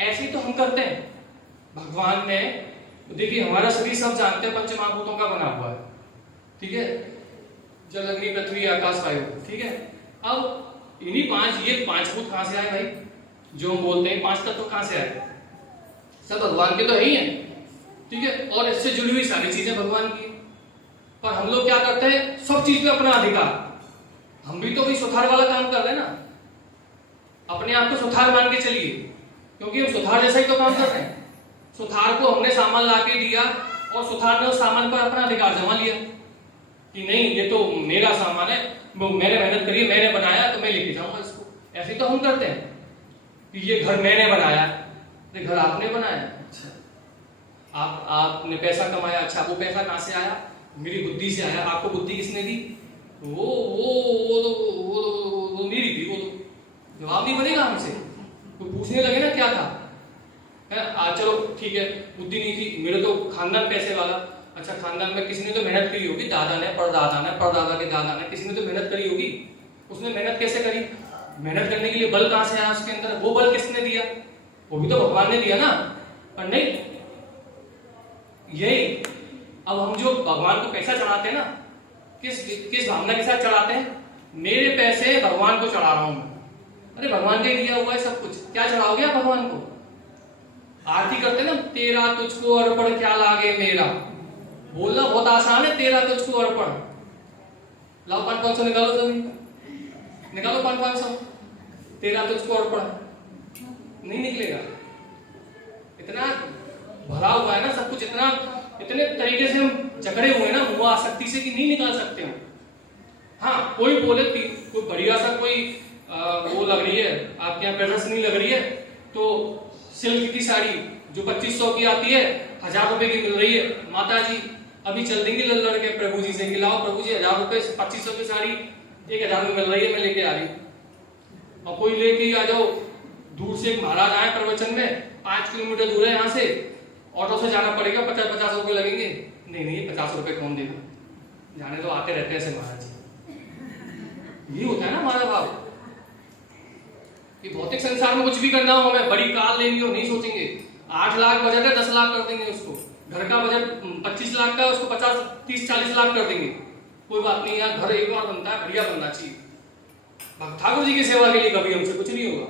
ऐसे ही तो हम करते हैं। भगवान ने देखिए, हमारा शरीर सब जानते हैं पंचमहाभूतों का बना हुआ है, ठीक है? जल, अग्नि, पृथ्वी, आकाश, वायु, ठीक है? अब इन्हीं ये 5 भूत कहां से आए भाई? जो हम बोलते हैं 5 तत्व कहां से आए? सब भगवान के तो है ही है, ठीक है? और इससे जुड़ी हुई सारी चीजें भगवान की। पर हम लोग क्या करते हैं? सब चीज पे अपना अधिकार। हम भी तो भाई सुथार वाला काम कर रहे हैं ना। अपने आप को सुथार मान के चलिए, क्योंकि हम सुथार जैसा ही तो काम कर रहे हैं। सुथार को हमने सामान लाके दिया और सुथार ने उस सामान पर अपना अधिकार जमा लिया कि नहीं ये तो मेरा सामान है, मैंने मेहनत करी, मैंने बनाया, तो मैं लेके जाऊंगा इसको। ऐसे तो हम करते हैं कि ये घर मैंने बनाया। ये घर आपने बनाया, अच्छा आपने पैसा कमाया, अच्छा वो पैसा कहां से आया? मेरी बुद्धि से आया। आपको बुद्धि किसने दी? वो मेरी थी। वो जवाब नहीं बनेगा हमसे। कोई पूछने लगे ना क्या था, चलो ठीक है, बुद्धि नहीं थी, मेरे तो खानदान पैसे वाला। अच्छा खानदान में किसी ने तो मेहनत करी होगी, दादा ने, परदादा ने, परदादा के दादा ने, किसी ने तो मेहनत करी होगी। उसने मेहनत कैसे करी? मेहनत करने के लिए बल कहां से आया उसके अंदर? वो बल किसने दिया? वो भी तो भगवान ने दिया ना। पर नहीं, यही अब हम जो भगवान को पैसा चढ़ाते हैं ना, किस भावना के साथ चढ़ाते हैं? मेरे पैसे भगवान को चढ़ा रहा हूं मैं। अरे भगवान ने दिया हुआ है सब कुछ, क्या चढ़ाओगे आप भगवान को? आरती करते ना, तेरा तुझको अर्पण क्या लागे मेरा, बोलना बहुत आसान है, तेरा तुझको अर्पण। लाओ 500 निकालो, जल्दी निकालो 500, तेरा तुझको अर्पण। नहीं निकलेगा, इतना भरा हुआ है ना सब कुछ, इतने तरीके से हम जकड़े हुए हैं ना वो आसक्ति से कि नहीं निकाल सकते हम। हाँ, कोई बोले कोई बढ़िया सा कोई वो लग रही है, आपके यहाँ प्रदर्शनी लग रही है, तो सिल्क की साड़ी जो 2500 की आती है 1000 रुपए की मिल रही है, माता जी अभी चल देंगे लड़ के प्रभु जी से कि लाओ प्रभु जी 1000 रुपए 2500 की साड़ी 1000 में मिल रही है, मैं लेके आ रही हूँ। और कोई लेके आ जाओ, दूर से एक महाराज आए प्रवचन में, 5 किलोमीटर दूर है यहाँ से, ऑटो से जाना पड़ेगा, 50-50 रुपए लगेंगे। नहीं 50 रुपए कौन देगा, जाने तो आते रहते हैं ऐसे महाराज जी। ये होता है ना हमारा भाव कि भौतिक संसार में कुछ भी करना हो, हमें बड़ी कार लेनी हो, नहीं सोचेंगे 8 लाख बजट है 10 लाख कर देंगे उसको, घर का बजट 25 लाख का उसको 50 30 40 लाख कर देंगे, कोई बात नहीं यार, घर एक बार बनता है, बढ़िया बनना चाहिए। ठाकुर जी की सेवा के लिए कभी हमसे कुछ नहीं होगा।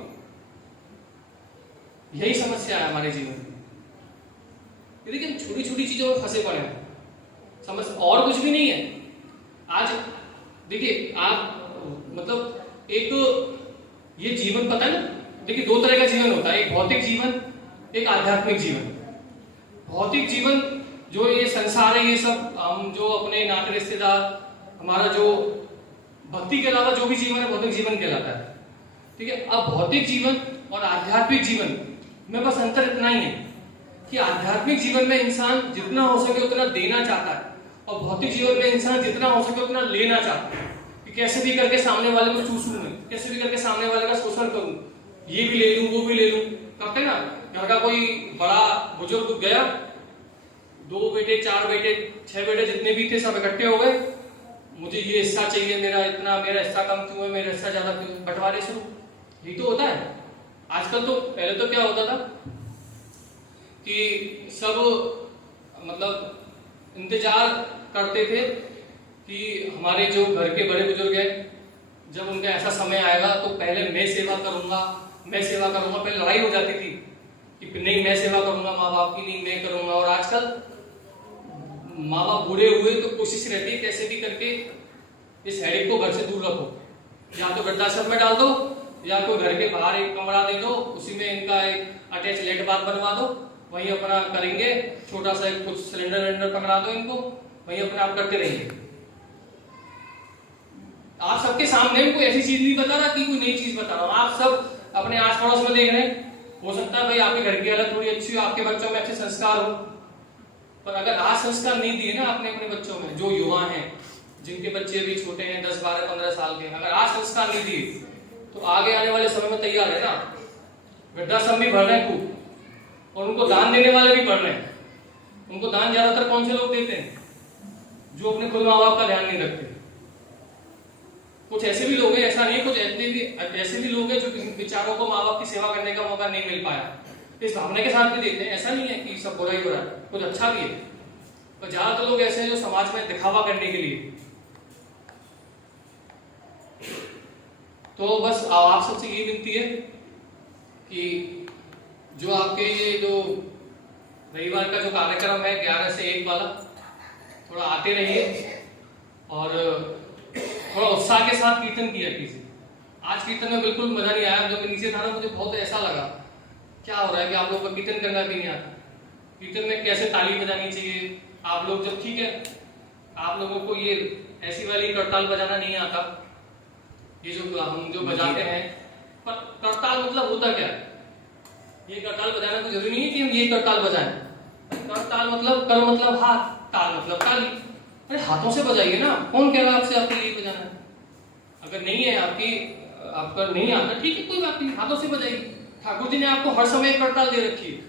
यही समस्या है हमारे जीवन में, लेकिन छोटी छोटी चीजों में फंसे पड़े हैं, समस्या और कुछ भी नहीं है। आज देखिए आप मतलब एक ये जीवन पता है ना, देखिए 2 तरह का जीवन होता है, एक भौतिक जीवन, एक आध्यात्मिक जीवन। भौतिक जीवन जो ये संसार है, ये सब हम जो अपने नाते रिश्तेदार, हमारा जो भक्ति के अलावा जो भी जीवन है भौतिक जीवन कहलाता है, ठीक है। अब भौतिक जीवन और आध्यात्मिक जीवन में बस अंतर इतना ही है कि आध्यात्मिक जीवन में इंसान जितना हो सके उतना देना चाहता है, और भौतिक जीवन में इंसान जितना हो सके उतना लेना चाहता है, कि कैसे भी करके सामने वाले को चूसूं मैं, कैसे भी करके सामने वाले का शोषण करूं, ये भी ले लूं वो भी ले लूं। करते ना, घर का कोई बड़ा बुजुर्ग गया, 2 बेटे 4 बेटे 6 बेटे जितने भी थे सब इकट्ठे हो गए, मुझे ये हिस्सा चाहिए, मेरा इतना, मेरा हिस्सा कम क्यों है, मेरा हिस्सा ज्यादा क्यों, बंटवारे शुरू। यही तो होता है आजकल। तो पहले तो क्या होता था कि सब मतलब इंतजार करते थे कि हमारे जो घर के बड़े बुजुर्ग हैं, जब उनका ऐसा समय आएगा तो पहले मैं सेवा करूंगा, मैं सेवा करूंगा। पहले लड़ाई हो जाती थी कि नहीं मैं सेवा करूंगा माँ बाप की, नहीं मैं करूंगा। और आजकल माँ बाप बूढ़े हुए तो कोशिश रहती है कैसे भी करके इस हेडेक को घर से दूर रखो, या तो वृद्धाश्रम में डाल दो, या कोई घर के बाहर एक कमरा दे दो, उसी में इनका एक अटैच लेट बाथ बनवा दो, वहीं अपना करेंगे, छोटा सा कुछ सिलेंडर वेंडर पकड़ा दो इनको, वहीं अपने आप करते रहिए। आप सबके सामने कोई ऐसी चीज नहीं बता रहा कि कोई नई चीज बता रहा हूं, आप सब अपने आस पड़ोस में देख रहे हैं। हो सकता है भाई आपके घर की हालत थोड़ी अच्छी हो, आपके बच्चों में अच्छे संस्कार हो, पर अगर आज संस्कार नहीं दिए ना आपने अपने बच्चों में, जो युवा हैं जिनके बच्चे अभी छोटे हैं 10, 12, 15 साल के, अगर आज संस्कार नहीं दिए तो आगे आने वाले समय में तैयार है ना, वृद्धाश्रम भी भर रहे हैं खूब, और उनको दान देने वाले भी बढ़ रहे हैं। उनको दान ज्यादातर कौन से लोग देते हैं? जो अपने खुद माँ बाप का ध्यान नहीं रखते। कुछ ऐसे भी लोग हैं, ऐसा नहीं है, कुछ ऐसे भी लोग हैं जो बेचारों को माँ बाप की सेवा करने का मौका नहीं मिल पाया, इस भावना के साथ भी देते हैं। ऐसा नहीं है कि सब बुरा ही हो रहा है, कुछ अच्छा भी है, पर ज्यादातर लोग ऐसे हैं जो समाज में दिखावा करने के लिए। तो बस आप सबसे ये विनती है कि जो आपके ये जो रविवार का जो कार्यक्रम है 11 से 1 वाला, थोड़ा आते रहिए और थोड़ा उत्साह के साथ कीर्तन किया कीजिए। आज कीर्तन में बिल्कुल मजा नहीं आया, जब नीचे था ना मुझे बहुत ऐसा लगा क्या हो रहा है कि आप लोग को कीर्तन करना भी नहीं आता। कीर्तन में कैसे ताली बजानी चाहिए, आप लोग जब ठीक है आप लोगों को ये ऐसी वाली करताल बजाना नहीं आता, ये जो हम जो बजाते हैं, पर करताल मतलब होता क्या है? ये करताल बजाना तो जरूरी नहीं है कि हम ये करताल बजाएं। करताल मतलब कर मतलब हाथ, ताल मतलब ताली। अरे हाथों से बजाइए ना, कौन कह रहा है आपसे आपको ये बजाना है? अगर नहीं है आपका नहीं आता ठीक है, कोई बात नहीं, हाथों से बजाइए। ठाकुर जी ने आपको हर समय करताल दे रखी है।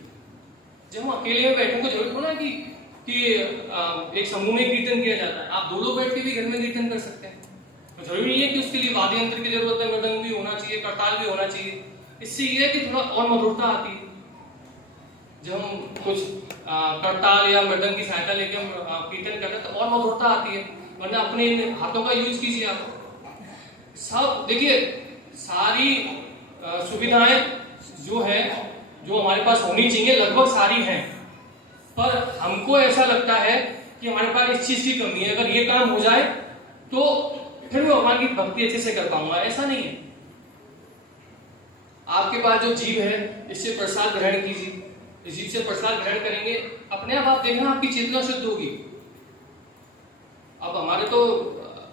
जब हम अकेले में बैठने को जरूरत हो ना कि एक समूह में कीर्तन किया जाता है, आप 2 लोग बैठ के भी घर में कीर्तन कर सकते हैं। तो जरूरी नहीं है कि उसके लिए वाद्य यंत्र की जरूरत है, मृदंग भी होना चाहिए, करताल भी होना चाहिए। इससे ये है कि थोड़ा और मधुरता आती है। जब हम कुछ करताल या मृदंग की सहायता लेके हम कीर्तन करते हैं तो और मधुरता आती है, वरना अपने हाथों का यूज कीजिए। आप सब देखिए सारी सुविधाएं जो है जो हमारे पास होनी चाहिए लगभग सारी हैं, पर हमको ऐसा लगता है कि हमारे पास इस चीज की कमी है। अगर ये काम हो जाए तो फिर मैं भगवान की भक्ति अच्छे से कर पाऊंगा। ऐसा नहीं है। आपके पास जो जीव है, इससे प्रसाद ग्रहण कीजिए। इस जीव से प्रसाद ग्रहण करेंगे, अपने आप देखना आपकी चेतना शुद्ध होगी। अब हमारे तो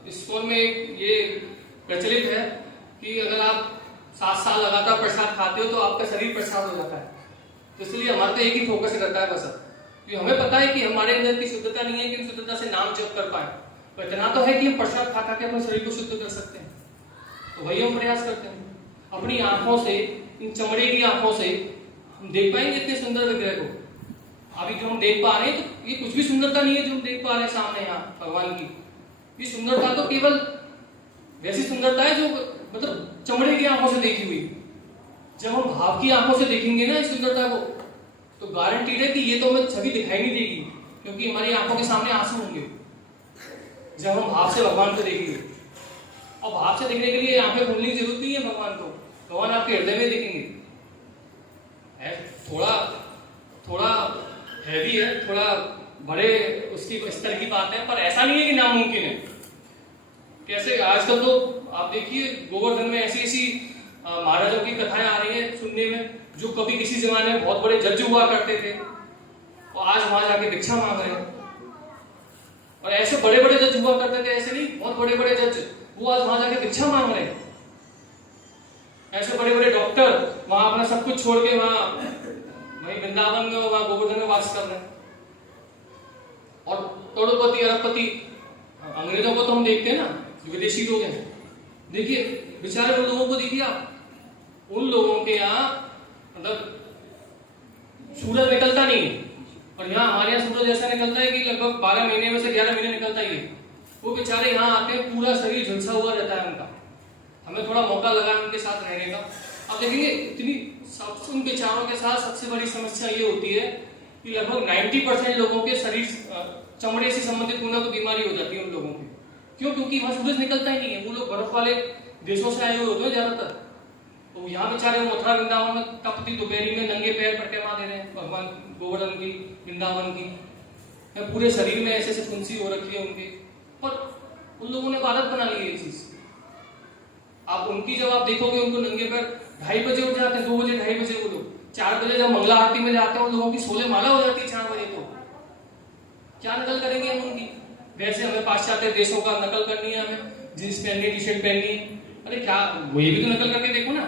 इस्कॉन में ये प्रचलित है कि अगर आप 7 साल लगातार प्रसाद खाते हो तो आपका शरीर प्रसाद हो जाता है। तो इसलिए हमारा तो एक ही फोकस रहता है बस, कि हमें पता है कि हमारे अंदर की शुद्धता नहीं है कि हम शुद्धता से नाम जप कर पाए, पर इतना तो है कि हम प्रसाद खा के अपने शरीर को शुद्ध कर सकते हैं। तो वही हम प्रयास करते हैं। अपनी आंखों से, इन चमड़े की आंखों से हम देख पाएंगे इतने सुंदर विग्रह को। अभी जो हम देख पा रहे हैं तो ये कुछ भी सुंदरता नहीं है जो हम देख पा रहे हैं सामने यहाँ भगवान की। ये सुंदरता तो केवल वैसी सुंदरता है जो मतलब चमड़े की आंखों से देखी हुई। जब हम भाव की आंखों से देखेंगे ना इस सुंदरता को, तो गारंटीड है कि ये तो हमें छवि दिखाई नहीं देगी, क्योंकि हमारी आंखों के सामने आंसू होंगे जब हम भाव से भगवान को देखेंगे। और भाव से देखने के लिए आंखें खोलने की जरूरत नहीं है भगवान को, भगवान आपके हृदय में देखेंगे। थोड़ा हैवी है, थोड़ा बड़े उसकी स्तर की बात है, पर ऐसा नहीं है कि नामुमकिन है। कैसे आजकल तो आप देखिए गोवर्धन में ऐसी ऐसी महाराजों की कथाएं आ रही हैं सुनने में, जो कभी किसी जमाने में बहुत बड़े जज हुआ करते थे और आज वहां जाके भिक्षा मांग रहे हैं। और ऐसे बड़े बड़े जज हुआ करते थे, ऐसे नहीं, बहुत बड़े बड़े जज, वो आज वहां जाके भिक्षा मांग रहे हैं। ऐसे बड़े बड़े डॉक्टर वहां अपना सब कुछ छोड़ के वहीं वृंदावन में, वहां गोवर्धन में वास कर रहे हैं। और करोड़पति अरबपति अंग्रेजों को तो हम देखते हैं ना, जो विदेशी लोग हैं, देखिए बेचारे उन लोगों को देखिए आप, उन लोगों के यहाँ मतलब सूरज निकलता नहीं है, और यहाँ हमारे यहाँ सूरज ऐसा निकलता है कि लगभग 12 महीने में से 11 महीने निकलता ही है। वो बेचारे यहाँ आते हैं, पूरा शरीर झुलसा हुआ रहता है उनका। हमें थोड़ा मौका लगा उनके साथ रहने का। आप देखेंगे इतनी उन बेचारों के साथ सबसे बड़ी समस्या ये होती है कि लगभग 90% लोगों के शरीर चमड़े से संबंधित कोई ना कोई बीमारी हो जाती है उन लोगों की। क्यों? क्योंकि वहां सूरज निकलता ही नहीं है। वो लोग बर्फ वाले देशों से आए हुए होते हैं ज्यादातर, तो यहाँ बेचारे मथुरा वृंदावन में तपती दोपहरी में नंगे पैर परिक्रमा दे रहे हैं भगवान गोवर्धन की, वृंदावन की। पूरे शरीर में ऐसे ऐसे फुंसी हो रखी है उनके, पर उन लोगों ने आदत बना ली है ये चीज। आप उनकी जब आप देखोगे, उनको नंगे पैर 2:30 बजे उठ जाते हैं, 2 बजे 2:30 बजे वो लोग, 4 बजे जब मंगला आरती में जाते हैं उन लोगों की 16 माला हो जाती है 4 बजे। तो क्या नकल करेंगे हम उनकी? वैसे हमें पाश्चात्य देशों का नकल करनी है, हमें जींस पहननी है, टी शर्ट पहननी है। अरे क्या, वो ये भी तो नकल करके देखो ना।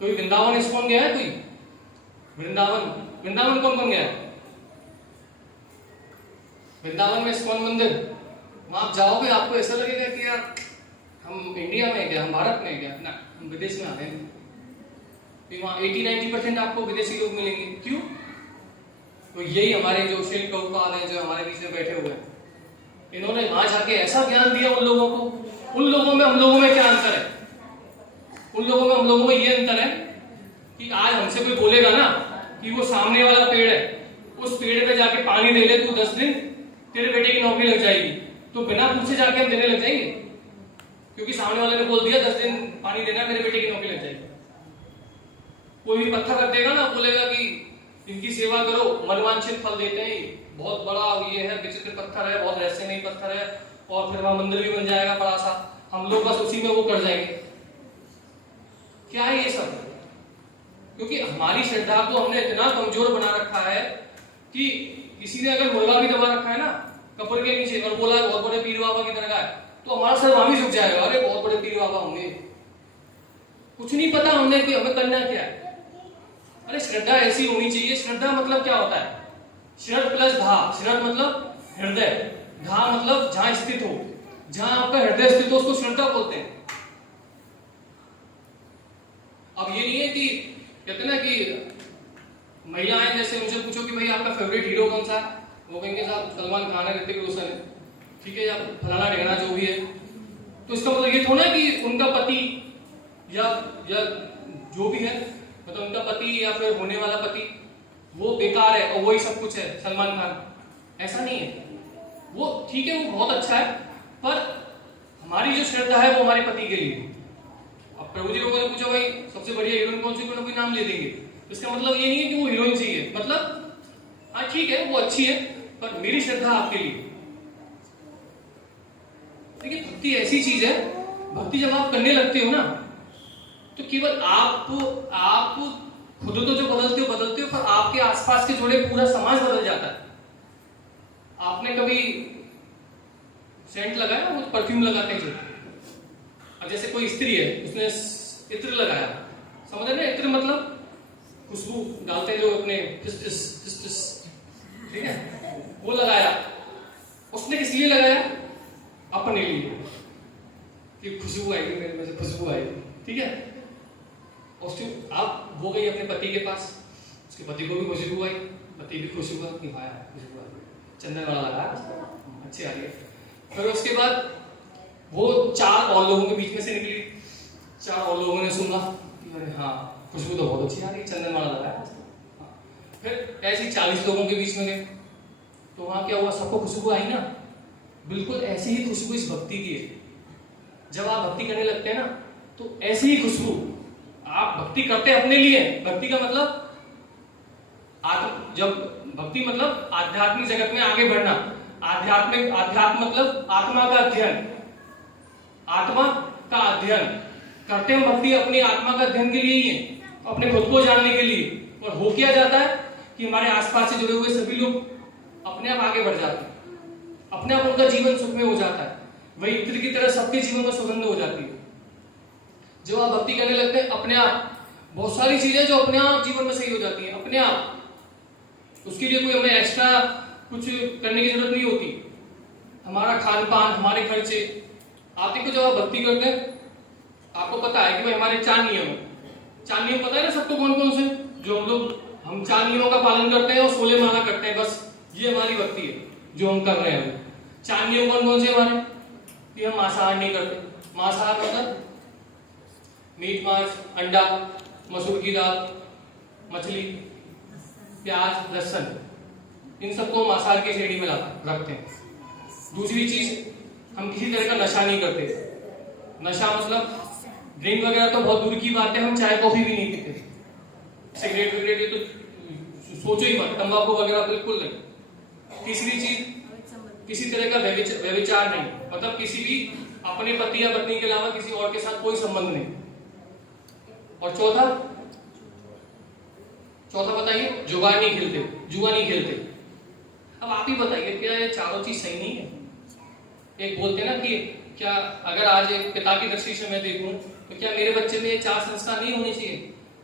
कोई वृंदावन इस्कॉन गया है? कोई वृंदावन कौन कौन गया है? वृंदावन में इस्कॉन मंदिर, वहां आप जाओगे आपको ऐसा लगेगा कि यार हम इंडिया में क्या, हम भारत में क्या ना, हम विदेश में आ गए। वहां 80-90% आपको विदेशी लोग मिलेंगे। क्यों? तो यही हमारे जो श्री प्रभुपाद हैं, जो हमारे बीच में बैठे हुए हैं, इन्होंने वहां जाके ऐसा ज्ञान दिया उन लोगों को। उन लोगों में हम लोगों में क्या अंतर है? उन लोगों में हम लोगों में ये अंतर है कि आज हमसे कोई बोलेगा ना कि वो सामने वाला पेड़ है, उस पेड़ पे जाके पानी दे ले तू 10 दिन, तेरे बेटे की नौकरी लग जाएगी, तो बिना पूछे जाके हम देने लग जाएंगे, क्योंकि सामने वाले ने बोल दिया 10 दिन पानी देना, मेरे बेटे की नौकरी लग जाएगी। कोई भी पत्थर रख देगा ना, बोलेगा कि इनकी सेवा करो, मनवांछित फल देते हैं, बहुत बड़ा ये है, विचित्र पत्थर है, बहुत रहस्यमयी पत्थर है, और फिर वहां मंदिर भी बन जाएगा बड़ा सा, हम लोग बस उसी में वो कर जाएंगे। क्या है ये सब? क्योंकि हमारी श्रद्धा को हमने इतना कमजोर बना रखा है कि किसी ने अगर मुर्गा भी दबा रखा है ना कपड़ के नीचे और बोला बहुत बड़े पीर बाबा की दरगाह है, तो हमारा सर वहां भी झुक जाएगा, अरे बहुत बड़े पीर बाबा होंगे। कुछ नहीं पता हमने कि हमें करना क्या है। अरे श्रद्धा ऐसी होनी चाहिए। श्रद्धा मतलब क्या होता है? श्रद्ध प्लस धा। श्रद्ध मतलब हृदय, धा मतलब जहां स्थित हो, जहां आपका हृदय स्थित हो उसको श्रद्धा बोलते हैं। अब ये नहीं है कि कहते ना कि महिलाएं जैसे उनसे पूछो कि भाई आपका फेवरेट हीरो कौन सा है, वो कहेंगे साहब सलमान खान है, ऋतिक रोशन है, ठीक है, या फलाना ढेगना जो भी है। तो इसका मतलब ये थोड़ा कि उनका पति या जो भी है, मतलब उनका पति या फिर होने वाला पति वो बेकार है और वही सब कुछ है सलमान खान। ऐसा नहीं है। वो ठीक है, वो बहुत अच्छा है, पर हमारी जो श्रद्धा है वो हमारे पति के लिए। अब प्रभु जी लोगों ने पूछा भाई सबसे बढ़िया हीरोइन कौन सी, कोई नाम ले देंगे। इसका मतलब ये नहीं है कि वो हीरोइन चाहिए, मतलब हाँ ठीक है वो अच्छी है, पर मेरी श्रद्धा आपके लिए। देखिए भक्ति ऐसी चीज है, भक्ति जब आप करने लगते हो ना, तो केवल आप खुद तो जो बदलते हो, पर आपके आसपास के जोड़े पूरा समाज बदल जाता है। आपने कभी सेंट लगाया, वो परफ्यूम लगाते हैं जो, अब जैसे कोई स्त्री है उसने इत्र लगाया, समझ रहे ना, इत्र मतलब खुशबू डालते हैं जो अपने ठीक है, वो लगाया, उसने किस लिए लगाया, अपने लिए, कि खुशबू आएगी मेरे में से, खुशबू आएगी, ठीक है। उसको आप वो गई अपने पति के पास, उसके पति को भी खुशबू आई, पति भी खुश हुआ कि भाई खुशबू आ गई, चंदन वाला लगाया, अच्छी आ रही है। फिर उसके बाद वो 4 और लोगों के बीच में से निकली, 4 और लोगों ने सुना कि अरे हाँ खुशबू तो बहुत अच्छी आ रही है, चंदन वाला लगाया। फिर ऐसे 40 लोगों के बीच में गए, तो वहां क्या हुआ, सबको खुशबू आई ना। बिल्कुल ऐसी ही खुशबू इस भक्ति की है। जब आप भक्ति करने लगते हैं ना, तो ऐसी ही खुशबू, आप भक्ति करते हैं अपने लिए, भक्ति का मतलब जब भक्ति मतलब आध्यात्मिक जगत में आगे बढ़ना, आध्यात्म मतलब आत्मा का अध्ययन, आत्मा का अध्ययन करते हैं भक्ति अपनी आत्मा का अध्ययन के लिए ही है, अपने खुद को जानने के लिए। और हो क्या जाता है कि हमारे आसपास से जुड़े हुए सभी लोग अपने आप आगे बढ़ जाते हैं, अपने आप उनका जीवन सुख में हो जाता है, वही इत्र की तरह सबके जीवन में सुगंध हो जाती है। जब आप भक्ति करने लगते हैं, अपने आप बहुत सारी चीजें जो अपने आप जीवन में सही हो जाती हैं, अपने आप। उसके लिए कोई हमें एक्स्ट्रा कुछ करने की जरूरत नहीं होती। हमारा खान पान, हमारे खर्चे, आप देखो जब आप भक्ति करते हैं, आपको पता है कि भाई हमारे 4 नियम है। 4 नियम पता है ना सबको, कौन कौन से, जो हम 4 नियमों का पालन करते हैं और 16 माला करते हैं, बस ये हमारी भक्ति है जो हम कर रहे हैं। 4 नियम कौन कौन से हमारे, कि हम मांसाहार नहीं करते। मांसाहार मतलब मीट, मांस, अंडा, मसूर की दाल, मछली, प्याज, लहसुन, इन सबको मांसाहार की श्रेणी में रखते हैं। दूसरी चीज, हम किसी तरह का नशा नहीं करते। नशा मतलब ड्रिंक वगैरह तो बहुत दूर की बात है, हम चाय कॉफी भी नहीं पीते, सिगरेट विगरेट ये तो सोचो ही मत, तंबाकू वगैरह बिल्कुल नहीं। तीसरी चीज, किसी तरह का व्यभिचार नहीं, मतलब किसी भी अपने पति या पत्नी के अलावा किसी और के साथ कोई संबंध नहीं। और चौथा बताइए, जुआ नहीं खेलते। अब आप ही बताइए, क्या ये चारों चीज सही नहीं है? एक बोलते हैं ना कि क्या अगर आज एक पिता की दृष्टि से मैं देखूं, तो क्या मेरे बच्चे में ये 4 संस्कार नहीं होने चाहिए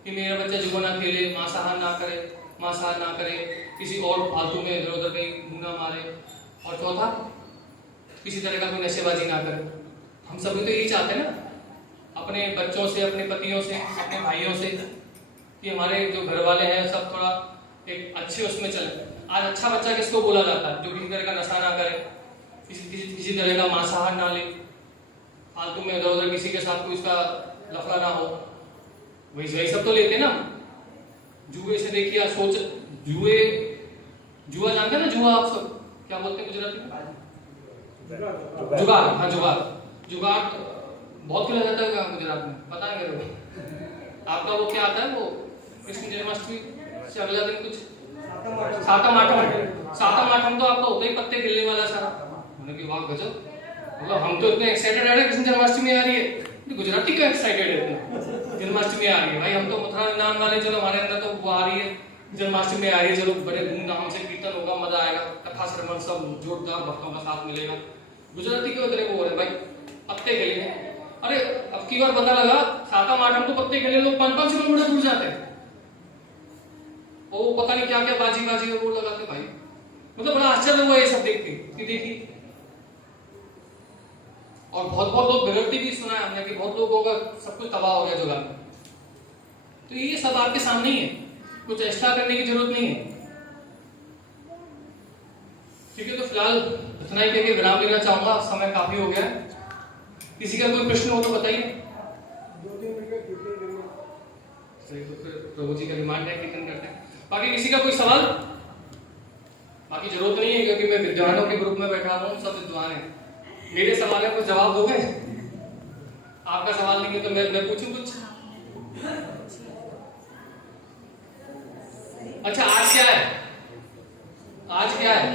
कि मेरा बच्चा जुआ ना खेले, मांसाहार ना करे, किसी और फालतू में इधर उधर कहीं मुंह ना मारे, और चौथा किसी तरह का कोई नशेबाजी ना करे। हम सभी तो यही चाहते हैं ना, अपने बच्चों से, अपने पतियों से, अपने भाइयों से, कि हमारे जो घर वाले हैं सब थोड़ा एक अच्छे उसमें चले। आज अच्छा बच्चा किसको बोला जाता है? जो किसी तरह का नशा ना करे, किसी तरह का मांसाहार ना ले, फालतू में इधर उधर किसी के साथ कोई इसका लफड़ा ना हो, वही सब तो लेते ना। जुए से देखिए, जुआ जानते हैं ना, जुआ आप सब क्या बोलते हैं गुजराती में? जुगाड़। हाँ जुगाड़ बहुत खेला जाता है गुजरात में, बताएंगे लोग। आपका वो क्या आता है, वो कृष्ण जन्माष्टमी से अगला दिन कुछ सातम आठम तो आपका होता ही पत्ते खेलने वाला सारा। उन्होंने की वाह गजब, मतलब हम तो इतने एक्साइटेड है कृष्ण जन्माष्टमी आ रही है, गुजराती क्यों एक्साइटेड है इतना, जन्माष्टमी आ रही है भाई, हम तो मथुरा नाम वाले, चलो हमारे अंदर तो वो आ रही है, जन्माष्टमी आ रही है, चलो बड़े धूमधाम से कीर्तन होगा, मजा आएगा, कथा श्रवण सब जोरदार भक्तों का साथ मिलेगा। गुजराती क्यों इतने वो हो रहे भाई, पत्ते खेलेंगे। अरे अब की बार पता लगा सातम आठम को पत्ते खेले लोग 5-5 किलोमीटर दूर जाते हैं, वो पता नहीं क्या क्या बाजी और वो लगाते भाई, मतलब बड़ा आश्चर्य हुआ ये सब देख के। देखिए, और बहुत लोग बिगड़ते भी सुना है हमने कि बहुत लोगों का सब कुछ तबाह हो गया जुगाड़ में। तो ये सब आपके सामने ही है, कुछ एक्स्ट्रा करने की जरूरत नहीं है। ठीक है, तो फिलहाल इतना ही कहकर विराम लेना चाहूंगा, समय काफी हो गया है। किसी का कोई प्रश्न हो तो बताइए। तो फिर प्रभु जी का रिमांड है, कीर्तन करते हैं। बाकी किसी का कोई सवाल? बाकी जरूरत नहीं है, क्योंकि मैं विद्वानों के ग्रुप में बैठा हूँ, सब विद्वान हैं, मेरे सवालों को जवाब दोगे? आपका सवाल नहीं है तो मैं पूछूं कुछ? अच्छा, आज क्या है? आज क्या है?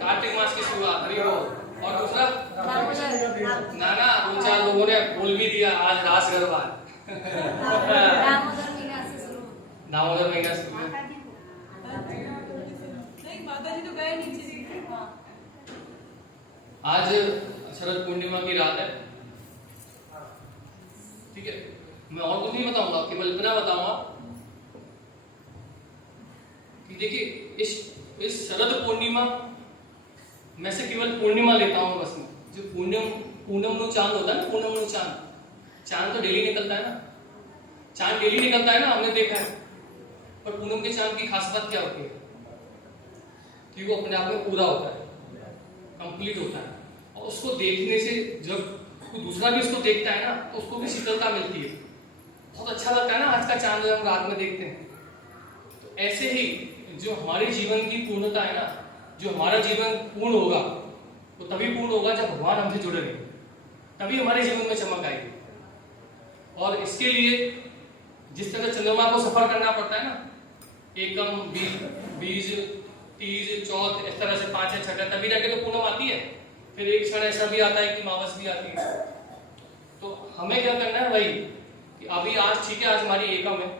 कार्तिक मास की शुरुआत। हरि बोल। और दूसरा नाना, दो चार लोगों ने बोल भी दिया आज रास गरबा है। दामोदर महीना से आज शरद पूर्णिमा की रात है। ठीक है, मैं और कुछ नहीं बताऊंगा, केवल इतना बताऊंगा कि देखिए इस शरद पूर्णिमा मैं से केवल पूर्णिमा लेता हूं बस में। जो पूनम नु चांद होता है ना, पूनम नु चांद तो डेली निकलता है ना, चांद डेली निकलता है ना, हमने देखा है। पर पूनम के चांद की खास बात क्या होती है कि वो अपने आप में पूरा होता है, कंप्लीट होता है, और उसको देखने से जब कोई दूसरा भी उसको देखता है ना तो उसको भी शीतलता मिलती है, बहुत अच्छा लगता है ना। आज का चांद जब हम रात में देखते हैं तो ऐसे ही जो हमारे जीवन की पूर्णता है ना, जो हमारा जीवन पूर्ण होगा वो तभी पूर्ण होगा जब भगवान हमसे जुड़ेंगे, तभी हमारे जीवन में चमक आएगी। और इसके लिए जिस तरह चंद्रमा को सफर करना पड़ता है ना, एकम, बीज, तीज, चौथ, इस तरह से 5 या 6 तभी जाके तो पूनम आती है। फिर एक क्षण ऐसा भी आता है कि मावस भी आती है। तो हमें क्या करना है भाई कि अभी आज ठीक है, आज हमारी एकम है,